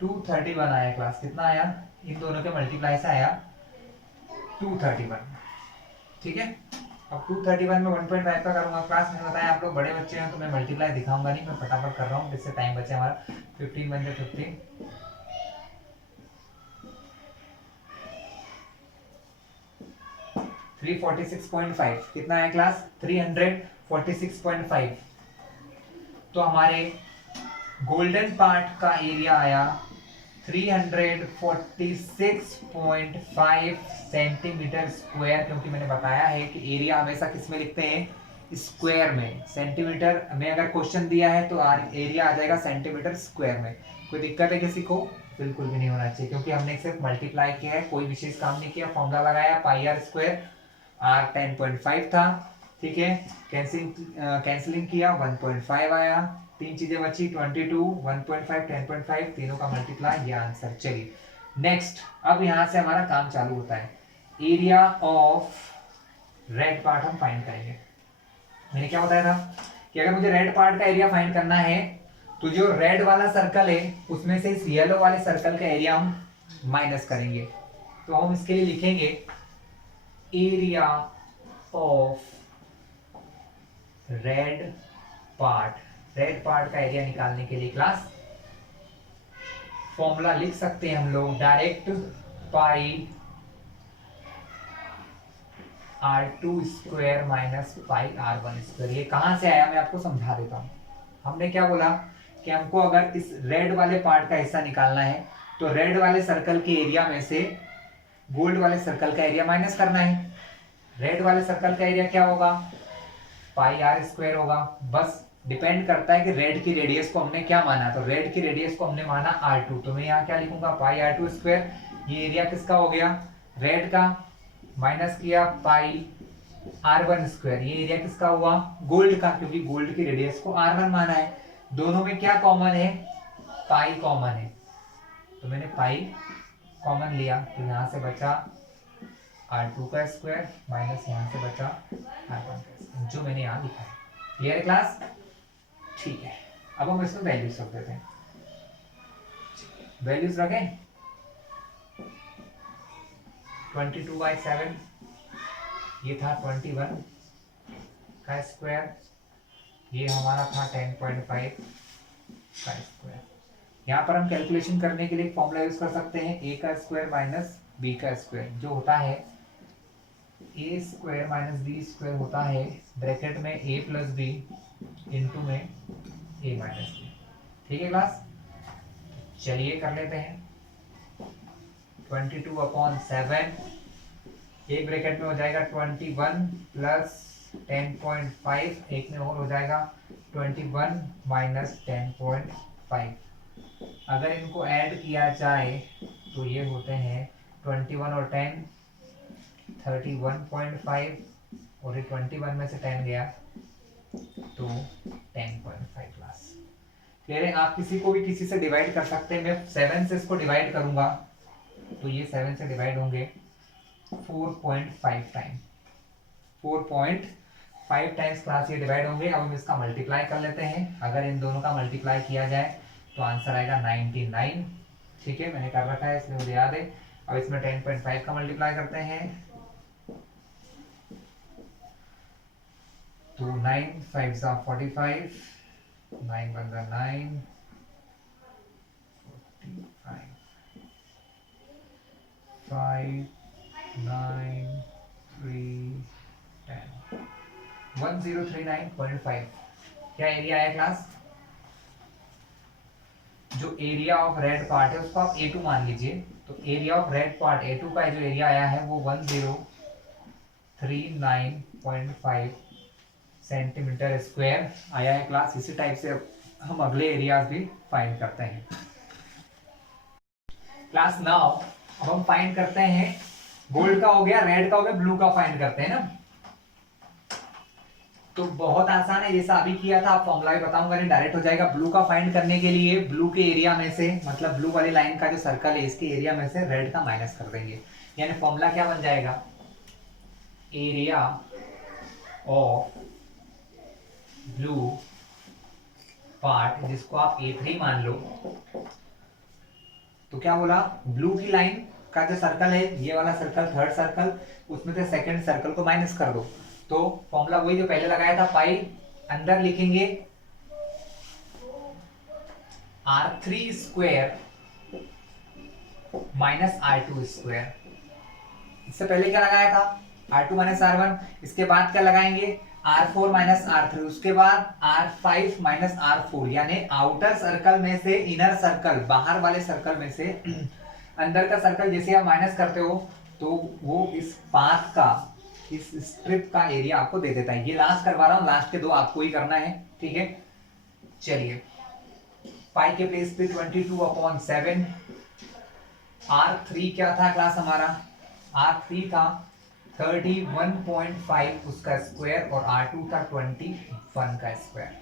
टू 31 आया क्लास, कितना आया, इन दोनों के मल्टीप्लाई से आया 231। ठीक है, अब 231 में 1.5 का करूंगा क्लास, मैंने बताया आप लोग बड़े बच्चे हैं तो मैं मल्टीप्लाई दिखाऊंगा नहीं, मैं फटाफट कर रहा हूँ जिससे टाइम बचे हमारा। 15 बन जाए 15, 346.5, कितना है क्लास 346.5। तो हमारे गोल्डन पार्ट का एरिया आया 346.5 सेंटीमीटर स्क्वायर, क्योंकि मैंने बताया है कि एरिया हमेशा किस में लिखते हैं, स्क्वायर में। सेंटीमीटर में अगर क्वेश्चन दिया है तो एरिया आ जाएगा सेंटीमीटर स्क्वायर में। कोई दिक्कत है किसी को, बिल्कुल भी नहीं होना चाहिए, क्योंकि हमने सिर्फ मल्टीप्लाई किया है, कोई विशेष काम नहीं किया, फॉर्मूला लगाया पाई आर स्क्वायर, R 10.5 था, ठीक है, कैंसिलिंग किया 1.5 आया, तीन चीजें बची 22, 1.5, 10.5, तीनों का मल्टीप्लाई, ये आंसर। चलिए नेक्स्ट, अब यहां से हमारा काम चालू होता है। एरिया ऑफ रेड पार्ट हम फाइंड करेंगे। मैंने क्या बताया था कि अगर मुझे रेड पार्ट का एरिया फाइंड करना है तो जो रेड वाला सर्कल है उसमें से इस येलो वाले सर्कल का एरिया हम माइनस करेंगे। तो हम इसके लिए लिखेंगे एरिया ऑफ रेड पार्ट का एरिया निकालने के लिए क्लास फॉर्मूला लिख सकते हैं हम लोग डायरेक्ट, पाई r2 square minus pi r1 square. ये कहां से आया मैं आपको समझा देता हूं। हमने क्या बोला कि हमको अगर इस रेड वाले पार्ट का हिस्सा निकालना है तो रेड वाले सर्कल के एरिया में से गोल्ड वाले सर्कल का एरिया माइनस करना है। रेड वाले सर्कल का एरिया क्या होगा, पाई आर स्क्वायर होगा। बस डिपेंड करता है कि रेड की रेडियस को हमने क्या माना, तो रेड की रेडियस को हमने माना r2, तो मैं यहाँ क्या लिखूंगा, पाई r2 स्क्वायर। ये एरिया किसका हो गया, रेड का, माइनस किया पाई r1 स्क्वायर। ये एरिया किसका हुआ, गोल्ड का, क्योंकि गोल्ड की रेडियस को r1 माना है। दोनों में क्या कॉमन है, पाई कॉमन है, तो मैंने पाई कॉमन लिया, तो यहां से बचा r2 का स्क्वायर माइनस यहां से बचा r1 का स्क्वायर, जो मैंने यहां लिखा है। क्लियर है क्लास? ठीक है, अब हम इसमें वैल्यूज रख देते हैं। वैल्यूज रखें 22/7, ये था 21 का स्क्वायर, ये हमारा था 10.5 का स्क्वायर। यहाँ पर हम कैलकुलेशन करने के लिए फॉर्मूला यूज कर सकते हैं, a का स्क्वायर माइनस b का स्क्वायर, जो होता है a square minus b square होता है ब्रैकेट में a प्लस बी इंटू में a माइनस बी। ठीक है क्लास? चलिए कर लेते हैं। 22/7, एक ब्रैकेट में हो जाएगा 21 प्लस 10.5, एक में और हो जाएगा 21 माइनस 10.5। अगर इनको ऐड किया जाए तो ये होते हैं 21 और 10 31.5, और ये 21 में से 10 गया तो 10.5 क्लास। कह रहे हैं आप किसी को भी किसी से डिवाइड कर सकते हैं। मैं 7 से इसको डिवाइड करूंगा तो ये 7 से डिवाइड होंगे 4.5 टाइम, 4.5 टाइम्स क्लास ये डिवाइड होंगे। अब हम इसका मल्टीप्लाई कर लेते हैं। अगर इन दोनों का मल्टीप्लाई किया जाए तो आंसर आएगा 99। ठीक है, मैंने कर रखा है इसलिए मुझे याद है। अब इसमें 10.5 का मल्टीप्लाई करते हैं तो 9 5 सा 45, 9 1 सा 9, 5 9 3 10, 1039.5। क्या एरिया आया क्लास? जो एरिया ऑफ रेड पार्ट है उसको आप A2 मान लीजिए। तो area of red part A2 का जो एरिया आया है वो 1039.5 सेंटीमीटर स्क्वायर आया है क्लास। इसी टाइप से हम अगले एरियाज भी फाइंड करते हैं क्लास। नाउ अब हम फाइंड करते हैं, गोल्ड का हो गया, रेड का हो गया, ब्लू का फाइंड करते हैं ना। तो बहुत आसान है, जैसा अभी किया था, आप फॉर्मूला भी बताऊंगा नहीं, डायरेक्ट हो जाएगा। ब्लू का फाइंड करने के लिए ब्लू के एरिया में से, मतलब ब्लू वाली लाइन का जो सर्कल है इसके एरिया में से रेड का माइनस कर देंगे। यानी फॉर्मूला क्या बन जाएगा, एरिया ऑफ ब्लू पार्ट, जिसको आप A3 मान लो। तो क्या बोला, ब्लू की लाइन का जो सर्कल है, ये वाला सर्कल, थर्ड सर्कल, उसमें से सेकंड सर्कल को माइनस कर दो। तो फॉर्मूला वही जो पहले लगाया था, पाई, अंदर लिखेंगे R3 square minus R2 square. इससे पहले क्या लगाया था, R2 माइनस R1। इसके बाद क्या लगाएंगे, R4 माइनस R3। उसके बाद R5 माइनस R4, यानी आउटर सर्कल में से इनर सर्कल, बाहर वाले सर्कल में से अंदर का सर्कल जैसे आप माइनस करते हो तो वो इस पाथ का, इस स्ट्रिप का एरिया आपको दे देता है। ये लास्ट करवा रहा हूं, लास्ट के दो आपको ही करना है। ठीक है, चलिए पाई के प्लेस पे 22/7। R3 क्या था क्लास हमारा, R3 था 31.5 उसका स्क्वायर और R2 था 21 का स्क्वायर।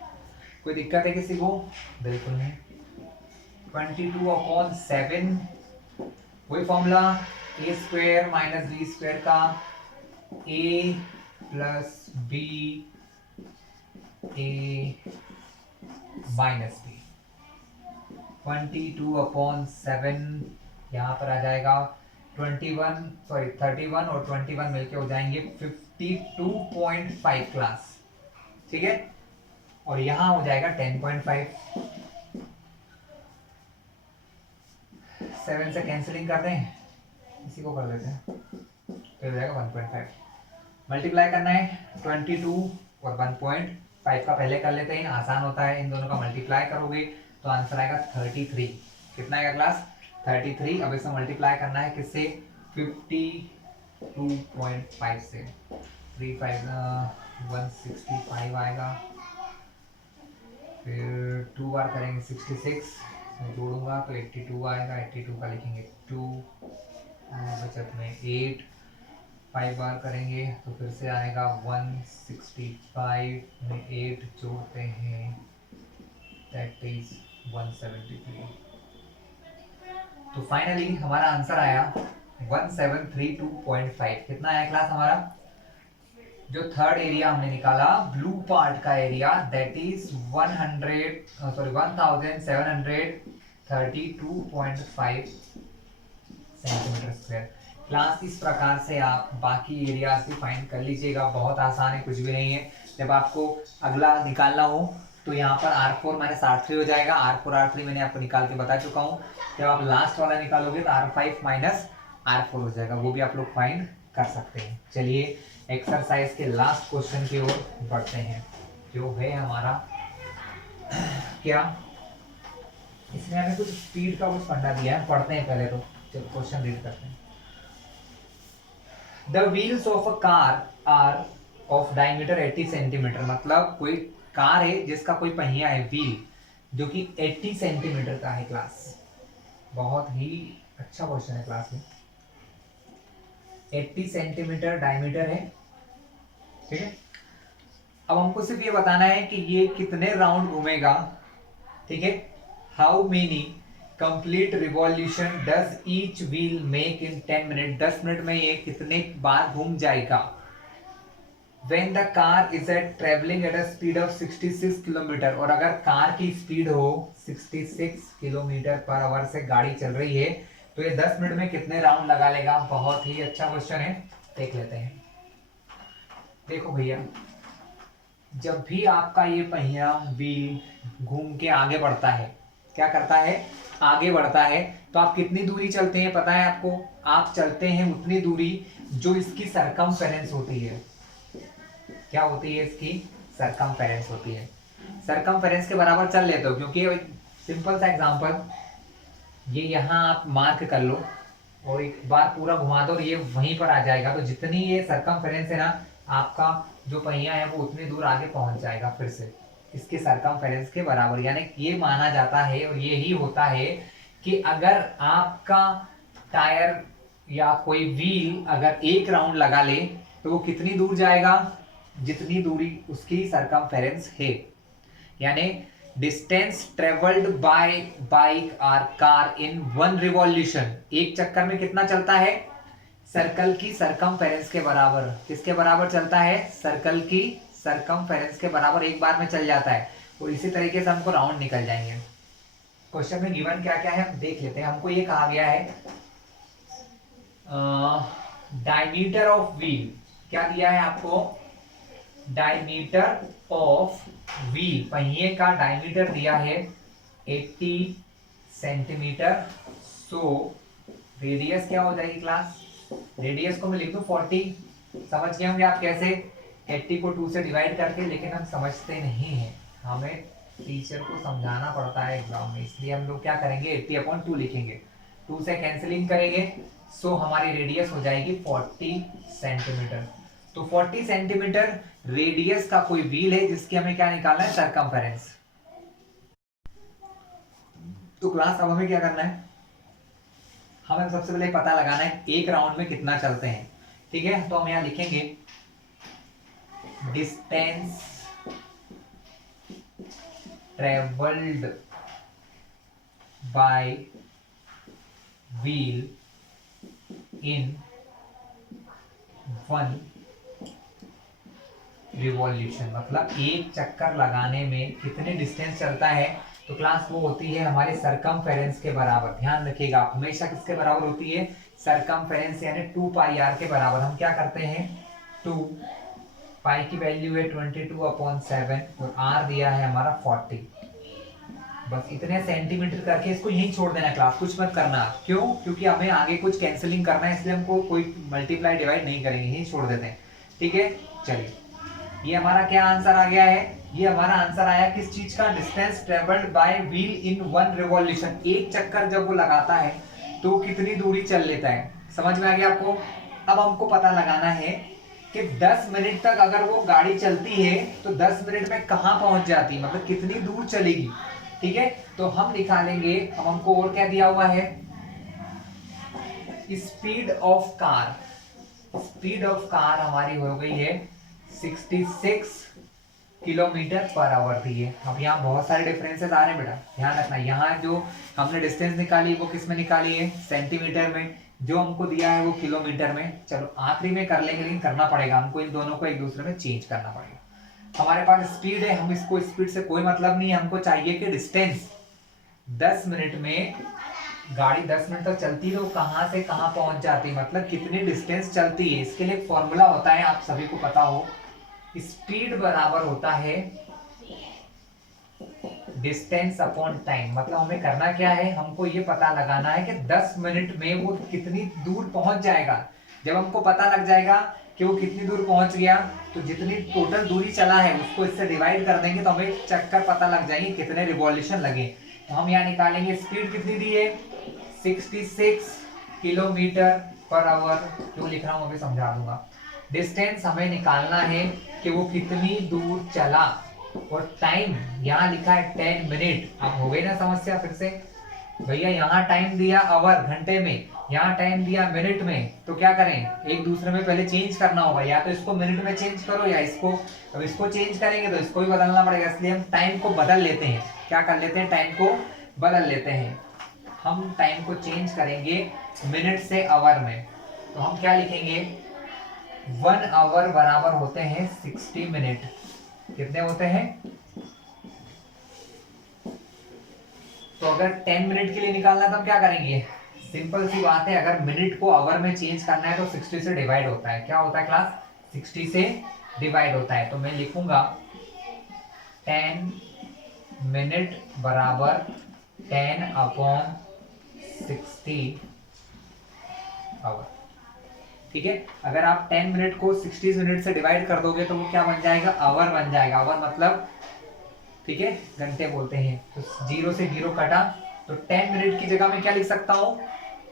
कोई दिक्कत है किसी को? बिल्कुल नहीं। 22/7 वही फॉर्मूला, ए स्क्वायर माइनस बी स्क्वायर का, ए प्लस बी ए माइनस बी। 22/7 यहाँ पर आ जाएगा 31 और 21 मिलके हो जाएंगे 52.5 क्लास, ठीक है। और यहाँ हो जाएगा 10.5। 7 से कैंसिलिंग कर दें, इसी को कर देते हैं तो हो जाएगा 1.5। मल्टीप्लाई करना है 22 और 1.5 का पहले कर लेते हैं, आसान होता है। इन दोनों का मल्टीप्लाई करोगे तो आंसर आएगा 33। कितना आएगा क्लास? 33। अब इसे मल्टीप्लाई करना है किससे? 52.5 से। 165 आएगा, फिर 2 बार करेंगे 66, मैं जोड़ूंगा तो 82 आएगा। 82 का लिखेंगे 2, बचत में 8, 5 बार करेंगे तो फिर से आएगा 165 में 8 जोड़ते हैं दैट इज 173। तो फाइनली हमारा आंसर आया 1732.5। कितना आया क्लास हमारा? जो थर्ड एरिया हमने निकाला ब्लू पार्ट का area that is 1732.5 centimetre square. Class इस प्रकार से आप बाकी एरियाज भी फाइंड कर लीजिएगा, बहुत आसान है, कुछ भी नहीं है। जब आपको अगला निकालना हो तो यहाँ पर R4 माइनस R3 हो जाएगा। R4 मैंने आपको निकाल के बता चुका हूँ। जब आप लास्ट वाला निकालोगे तो R5 माइनस R4 हो जाएगा, वो भी आप लोग फाइंड कर सकते हैं। चलिए एक्सरसाइज के लास्ट क्वेश्चन की ओर बढ़ते हैं, जो है हमारा क्या, इसमें हमें कुछ स्पीड का कुछ फंडा दिया है, पढ़ते हैं पहले तो। चलो क्वेश्चन रीड करते हैं। The wheels of a car are of diameter 80 centimetre. मतलब कोई कार है जिसका कोई पहिया है, व्हील, जो कि 80 सेंटीमीटर का है क्लास। बहुत ही अच्छा क्वेश्चन है क्लास में। 80 सेंटीमीटर डायमीटर है, ठीक है। अब हमको सिर्फ ये बताना है कि ये कितने राउंड घूमेगा, ठीक है। How many complete revolution does each wheel make in 10 minute. 10 minute में ये कितने बार घूम जाएगा। When the car is at traveling at a speed of 66 kilometre, और अगर कार की स्पीड हो 66 किलोमीटर पर आवर से गाड़ी चल रही है तो ये 10 मिनट में कितने राउंड लगा लेगा। बहुत ही अच्छा क्वेश्चन है, देख लेते हैं। देखो भैया, जब भी आपका ये पहिया व्हील घूम के आगे बढ़ता है, क्या करता है? आगे बढ़ता है, तो आप कितनी दूरी चलते हैं पता है आपको? आप चलते हैं उतनी दूरी जो इसकी सरकमफेरेंस होती है। क्या होती है? इसकी सरकमफेरेंस होती है। सरकमफेरेंस के बराबर चल लेते हो, क्योंकि सिंपल सा एग्जांपल, ये यहाँ आप मार्क कर लो और एक बार पूरा घुमा दो और ये वहीं पर आ जाएगा। तो जितनी ये सरकमफेरेंस है ना, आपका जो पहिया है वो उतनी दूर आगे पहुंच जाएगा फिर से इसके सरकमफेरेंस के बराबर। यानी ये माना जाता है और यही होता है कि अगर आपका टायर या कोई व्हील अगर एक राउंड लगा ले तो वो कितनी दूर जाएगा? जितनी दूरी उसकी सरकमफेरेंस है। यानी डिस्टेंस ट्रेवल्ड बाय बाइक और कार इन 1 रिवॉल्यूशन, एक चक्कर में कितना चलता है? सर्कल की सरकमफेरेंस के बराबर। किसके बराबर चलता है? सर्कल की सरकमफेरेंस के बराबर एक बार में चल जाता है। और इसी तरीके से हमको राउंड निकल जाएंगे। क्वेश्चन में गिवन क्या क्या है हम देख लेते हैं। हमको ये कहा गया है डायमीटर ऑफ व्हील, क्या दिया है आपको? डायमीटर ऑफ व्हील, पहिए का डायमीटर दिया है 80 सेंटीमीटर। सो रेडियस क्या हो जाएगी क्लास? रेडियस को मैं लिख दूं 40। समझ गए होंगे आप कैसे? 80 को 2 से डिवाइड करके, लेकिन हम समझते नहीं हैं, हमें टीचर को समझाना पड़ता है एग्जाम में, इसलिए हम लोग क्या करेंगे 80/2 लिखेंगे, 2 से कैंसिलिंग करेंगे। सो हमारी रेडियस हो जाएगी 40 सेंटीमीटर। तो 40 सेंटीमीटर रेडियस का कोई व्हील है जिसकी हमें क्या निकालना है? सरकमफेरेंस। तो क्लास अब हमें क्या करना है? हमें सबसे पहले पता लगाना है एक राउंड में कितना चलते हैं। ठीक है, तो हम यहाँ लिखेंगे distance travelled by wheel in 1 revolution, मतलब एक चक्कर लगाने में कितने डिस्टेंस चलता है। तो क्लास वो होती है हमारे सरकमफेरेंस के बराबर। ध्यान रखिएगा, हमेशा किसके बराबर होती है, सरकमफेरेंस यानी 2 पाई आर के बराबर। हम क्या करते हैं, 2 पाई की वैल्यू है 22/7 और आर दिया है हमारा 40। बस इतने सेंटीमीटर करके इसको यहीं छोड़ देना क्लास, कुछ मत करना। क्यों, क्योंकि हमें आगे कुछ कैंसिलिंग करना है, इसलिए हमको कोई मल्टीप्लाई डिवाइड नहीं करेंगे, यहीं छोड़ देते हैं। ठीक है, चलिए ये हमारा क्या आंसर आ गया है, ये हमारा आंसर आया किस चीज का, distance travelled by wheel in 1 revolution. एक चक्कर जब वो लगाता है तो कितनी दूरी चल लेता है, समझ में आ गया आपको। अब हमको पता लगाना है कि 10 मिनट तक अगर वो गाड़ी चलती है तो 10 मिनट में कहां पहुंच जाती है, मतलब कितनी दूर चलेगी। ठीक है, तो हम निकालेंगे, अब हमको और क्या दिया हुआ है, speed of car. Speed of car हमारी हो गई है 66 किलोमीटर पर आवर दी है। अब यहाँ बहुत सारे डिफरेंसेस आ रहे हैं बेटा, ध्यान रखना। यहाँ जो हमने डिस्टेंस निकाली वो किस में निकाली है, सेंटीमीटर में। जो हमको दिया है वो किलोमीटर में। चलो आखिरी में कर लेंगे, लेकिन करना पड़ेगा हमको, इन दोनों को एक दूसरे में चेंज करना पड़ेगा। हमारे पास स्पीड है, हम इसको स्पीड से कोई मतलब नहीं है, हमको चाहिए कि डिस्टेंस 10 मिनट में गाड़ी 10 मिनट तक चलती है तो कहां से कहां पहुंच जाती है, मतलब कितनी डिस्टेंस चलती है। इसके लिए एक फॉर्मूला होता है, आप सभी को पता हो, स्पीड बराबर होता है डिस्टेंस अपॉन टाइम। मतलब हमें करना क्या है, हमको ये पता लगाना है कि 10 मिनट में वो कितनी दूर पहुंच जाएगा। जब हमको पता लग जाएगा कि वो कितनी दूर पहुंच गया, तो जितनी टोटल दूरी चला है उसको इससे डिवाइड कर देंगे तो हमें चक्कर पता लग जाएंगे कितने रिवॉल्यूशन लगे। तो हम यहाँ निकालेंगे, स्पीड कितनी दी है, 66 किलोमीटर पर आवर। क्यों लिख रहा हूं अभी समझा दूंगा। डिस्टेंस हमें निकालना है कि वो कितनी दूर चला, और टाइम यहाँ लिखा है 10 मिनट। अब हो गई ना समस्या फिर से, भैया यहाँ टाइम दिया आवर घंटे में, यहाँ टाइम दिया मिनट में, तो क्या करें, एक दूसरे में पहले चेंज करना होगा। या तो इसको मिनट में चेंज करो या इसको। अब इसको चेंज करेंगे तो इसको भी बदलना पड़ेगा, इसलिए हम टाइम को बदल लेते हैं। क्या कर लेते हैं, टाइम को बदल लेते हैं। हम टाइम को चेंज करेंगे मिनट से आवर में, तो हम क्या लिखेंगे, 1 आवर बराबर होते हैं 60 मिनट। कितने होते हैं, तो अगर 10 मिनट के लिए निकालना है तो हम क्या करेंगे, सिंपल सी बात है, अगर मिनट को आवर में चेंज करना है तो 60 से डिवाइड होता है। क्या होता है क्लास, 60 से डिवाइड होता है। तो मैं लिखूंगा 10 मिनट बराबर 10/60 आवर। ठीक है, अगर आप 10 मिनट को 60 मिनट से डिवाइड कर दोगे तो वो क्या बन जाएगा, आवर बन जाएगा। आवर मतलब, ठीक है, घंटे बोलते हैं। तो 0 से 0 कटा, तो 10 मिनट की जगह मैं क्या लिख सकता हूं,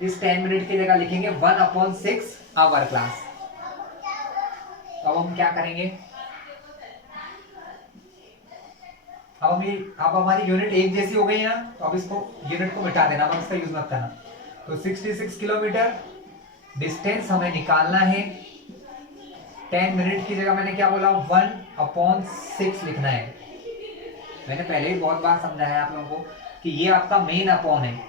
इस 10 मिनट की जगह लिखेंगे 1/6 आवर क्लास। अब हम क्या करेंगे, अब हमारी यूनिट एक जैसी हो गई ना, तो अब इसको यूनिट को मिटा देना, अब इसका यूज मत करना। तो 66 किलोमीटर डिस्टेंस हमें निकालना है। 10 मिनट की जगह मैंने क्या बोला, 1/6 लिखना है। मैंने पहले ही बहुत बार समझाया आप लोगों को कि ये आपका मेन अपॉन है,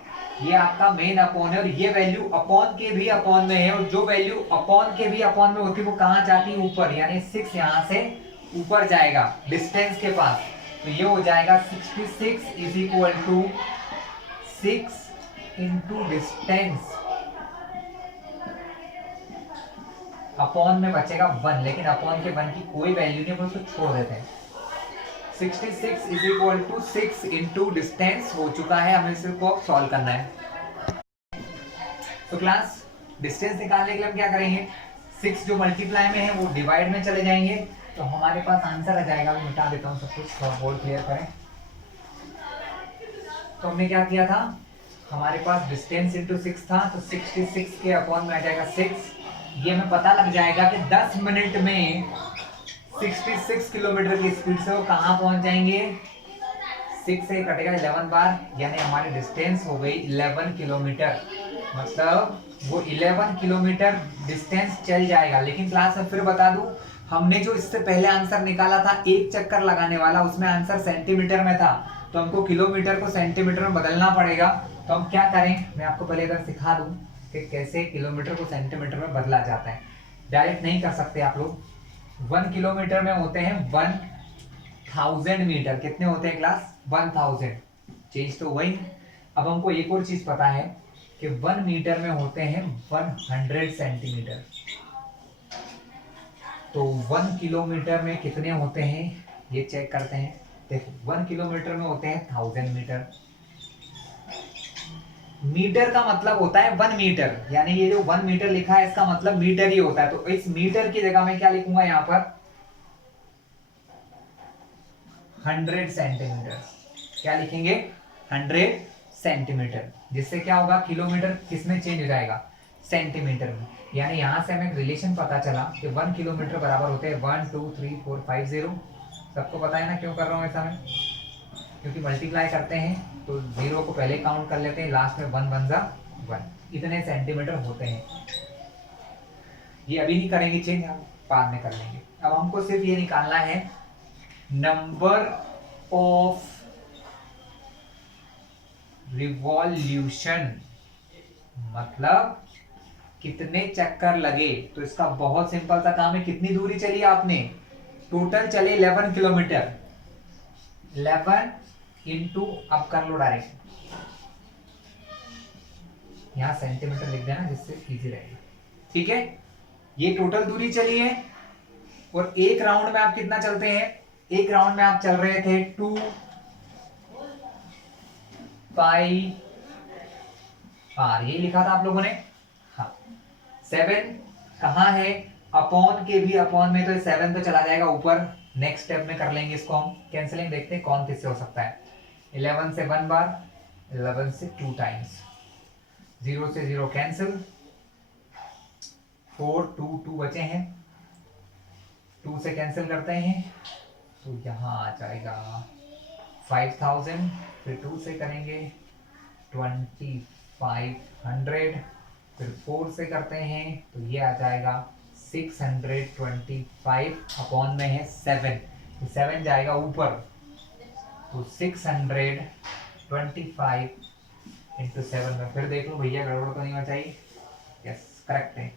ये आपका मेन अपॉन है, और ये वैल्यू अपॉन के भी अपॉन में है, और जो वैल्यू अपॉन के भी अपॉन में होती है वो कहां जाती है, ऊपर, यानी 6 यहां से ऊपर जाएगा डिस्टेंस के पास। तो ये हो जाएगा 66 is equal to 6 into distance upon में बचेगा 1, लेकिन अपॉन के 1 की कोई वैल्यू नहीं, उसको छोड़ देते हैं। 66 is equal to 6 into distance हो चुका है, हमें इसको सॉल्व करना है। तो क्लास डिस्टेंस निकालने के लिए हम क्या करेंगे, 6 जो मल्टीप्लाई में है वो डिवाइड में चले जाएंगे, तो हमारे पास आंसर आ जाएगा। मैं मिटा देता हूँ सब कुछ, थोड़ा बोर्ड क्लियर करें। तो हमने क्या किया था, हमारे पास डिस्टेंस इंटू 6 था, तो 66 के अपॉन में आ जाएगा 6। ये हमें पता लग जाएगा कि 10 मिनट में 66 किलोमीटर की स्पीड से वो कहां पहुंच जाएंगे, 6 से कटेगा 11 बार, यानी हमारी डिस्टेंस हो गई 11 किलोमीटर। मतलब वो 11 किलोमीटर डिस्टेंस चल जाएगा। लेकिन क्लास में फिर बता दूं, हमने जो इससे पहले आंसर निकाला था एक चक्कर लगाने वाला, उसमें आंसर सेंटीमीटर में था, तो हमको किलोमीटर को सेंटीमीटर में बदलना पड़ेगा। तो हम क्या करें, मैं आपको पहले इधर सिखा दूं कि कैसे किलोमीटर को सेंटीमीटर में बदला जाता है। डायरेक्ट नहीं कर सकते आप लोग। 1 किलोमीटर में होते हैं 1000 मीटर। कितने होते हैं क्लास? 1000। चीज तो वही। अब हमको एक और चीज पता है कि 1 मीटर में होते हैं 100 सेंटीमीटर। तो 1 किलोमीटर में कितने होते हैं ये चेक करते हैं। देखो 1 किलोमीटर में होते हैं 1000 मीटर। मीटर का मतलब होता है 1 मीटर, यानी ये जो 1 मीटर लिखा है इसका मतलब मीटर ही होता है। तो इस मीटर की जगह मैं क्या लिखूंगा यहाँ पर? 100 सेंटीमीटर। क्या लिखेंगे? 100 सेंटीमीटर। जिससे क्या होगा, किलोमीटर किसमें चेंज हो जाएगा? सेंटीमीटर में। यानी यहां से हमें रिलेशन पता चला कि 1 किलोमीटर बराबर होते हैं 1 2 3 4 5 0। सबको पता है ना क्यों कर रहा हूं ऐसा मैं? क्योंकि मल्टीप्लाई करते हैं तो 0 को पहले काउंट कर लेते हैं, लास्ट में 1 बन जा 1। इतने सेंटीमीटर होते हैं। ये अभी नहीं करेंगे चेंज, हम बाद में कर लेंगे। अब हमको सिर्फ ये निकालना है नंबर ऑफ रिवॉल्यूशन, मतलब कितने चक्कर लगे। तो इसका बहुत सिंपल सा काम है। कितनी दूरी चली आपने? टोटल चले 11 किलोमीटर। 11 इंटू, अब कर लो डायरेक्ट, यहां सेंटीमीटर लिख देना जिससे इजी रहेगा। ठीक है, ये टोटल दूरी चली है। और एक राउंड में आप कितना चलते हैं? एक राउंड में आप चल रहे थे 2 पाई आर, ये लिखा था आप लोगों ने। हाँ, 7 कहाँ है? अपॉन के भी अपॉन में, तो 7 तो चला जाएगा ऊपर। नेक्स्ट स्टेप में कर लेंगे इसको हम कैंसिलिंग, देखते हैं कौन किससे हो सकता है। 11 से 1 बार, 11 से 2 टाइम्स, 0 से 0 कैंसिल, 4 2 2 बचे हैं, 2 से कैंसिल करते हैं तो यहाँ आ जाएगा 5000। फिर 2 से करेंगे 2500, फिर 4 से करते हैं तो ये आ जाएगा 625। अपॉन में है 7, 7 जाएगा ऊपर, तो 625 इंटू 7 में फिर देख लो भैया गड़बड़ तो नहीं होना चाहिए। यस करेक्ट है।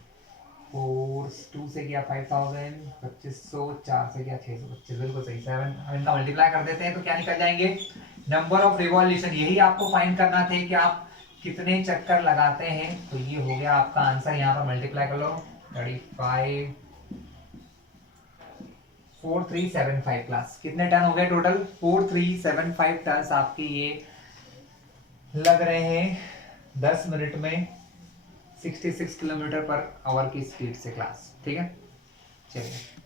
4 2 से किया 5000, 2500, 4 से किया 625, बिल्कुल सही। 7 हम इनका मल्टीप्लाई कर देते हैं तो क्या निकल जाएंगे? Number of revolution. यही आपको फाइंड करना थे कि आप कितने चक्कर लगाते हैं। तो ये हो गया आपका आंसर, यहाँ पर मल्टीप्लाई कर लो 35 4375। क्लास कितने टन हो गए टोटल? 4375 टन आपके ये लग रहे हैं 10 मिनट में 66 किलोमीटर पर आवर की स्पीड से। क्लास ठीक है, चलिए।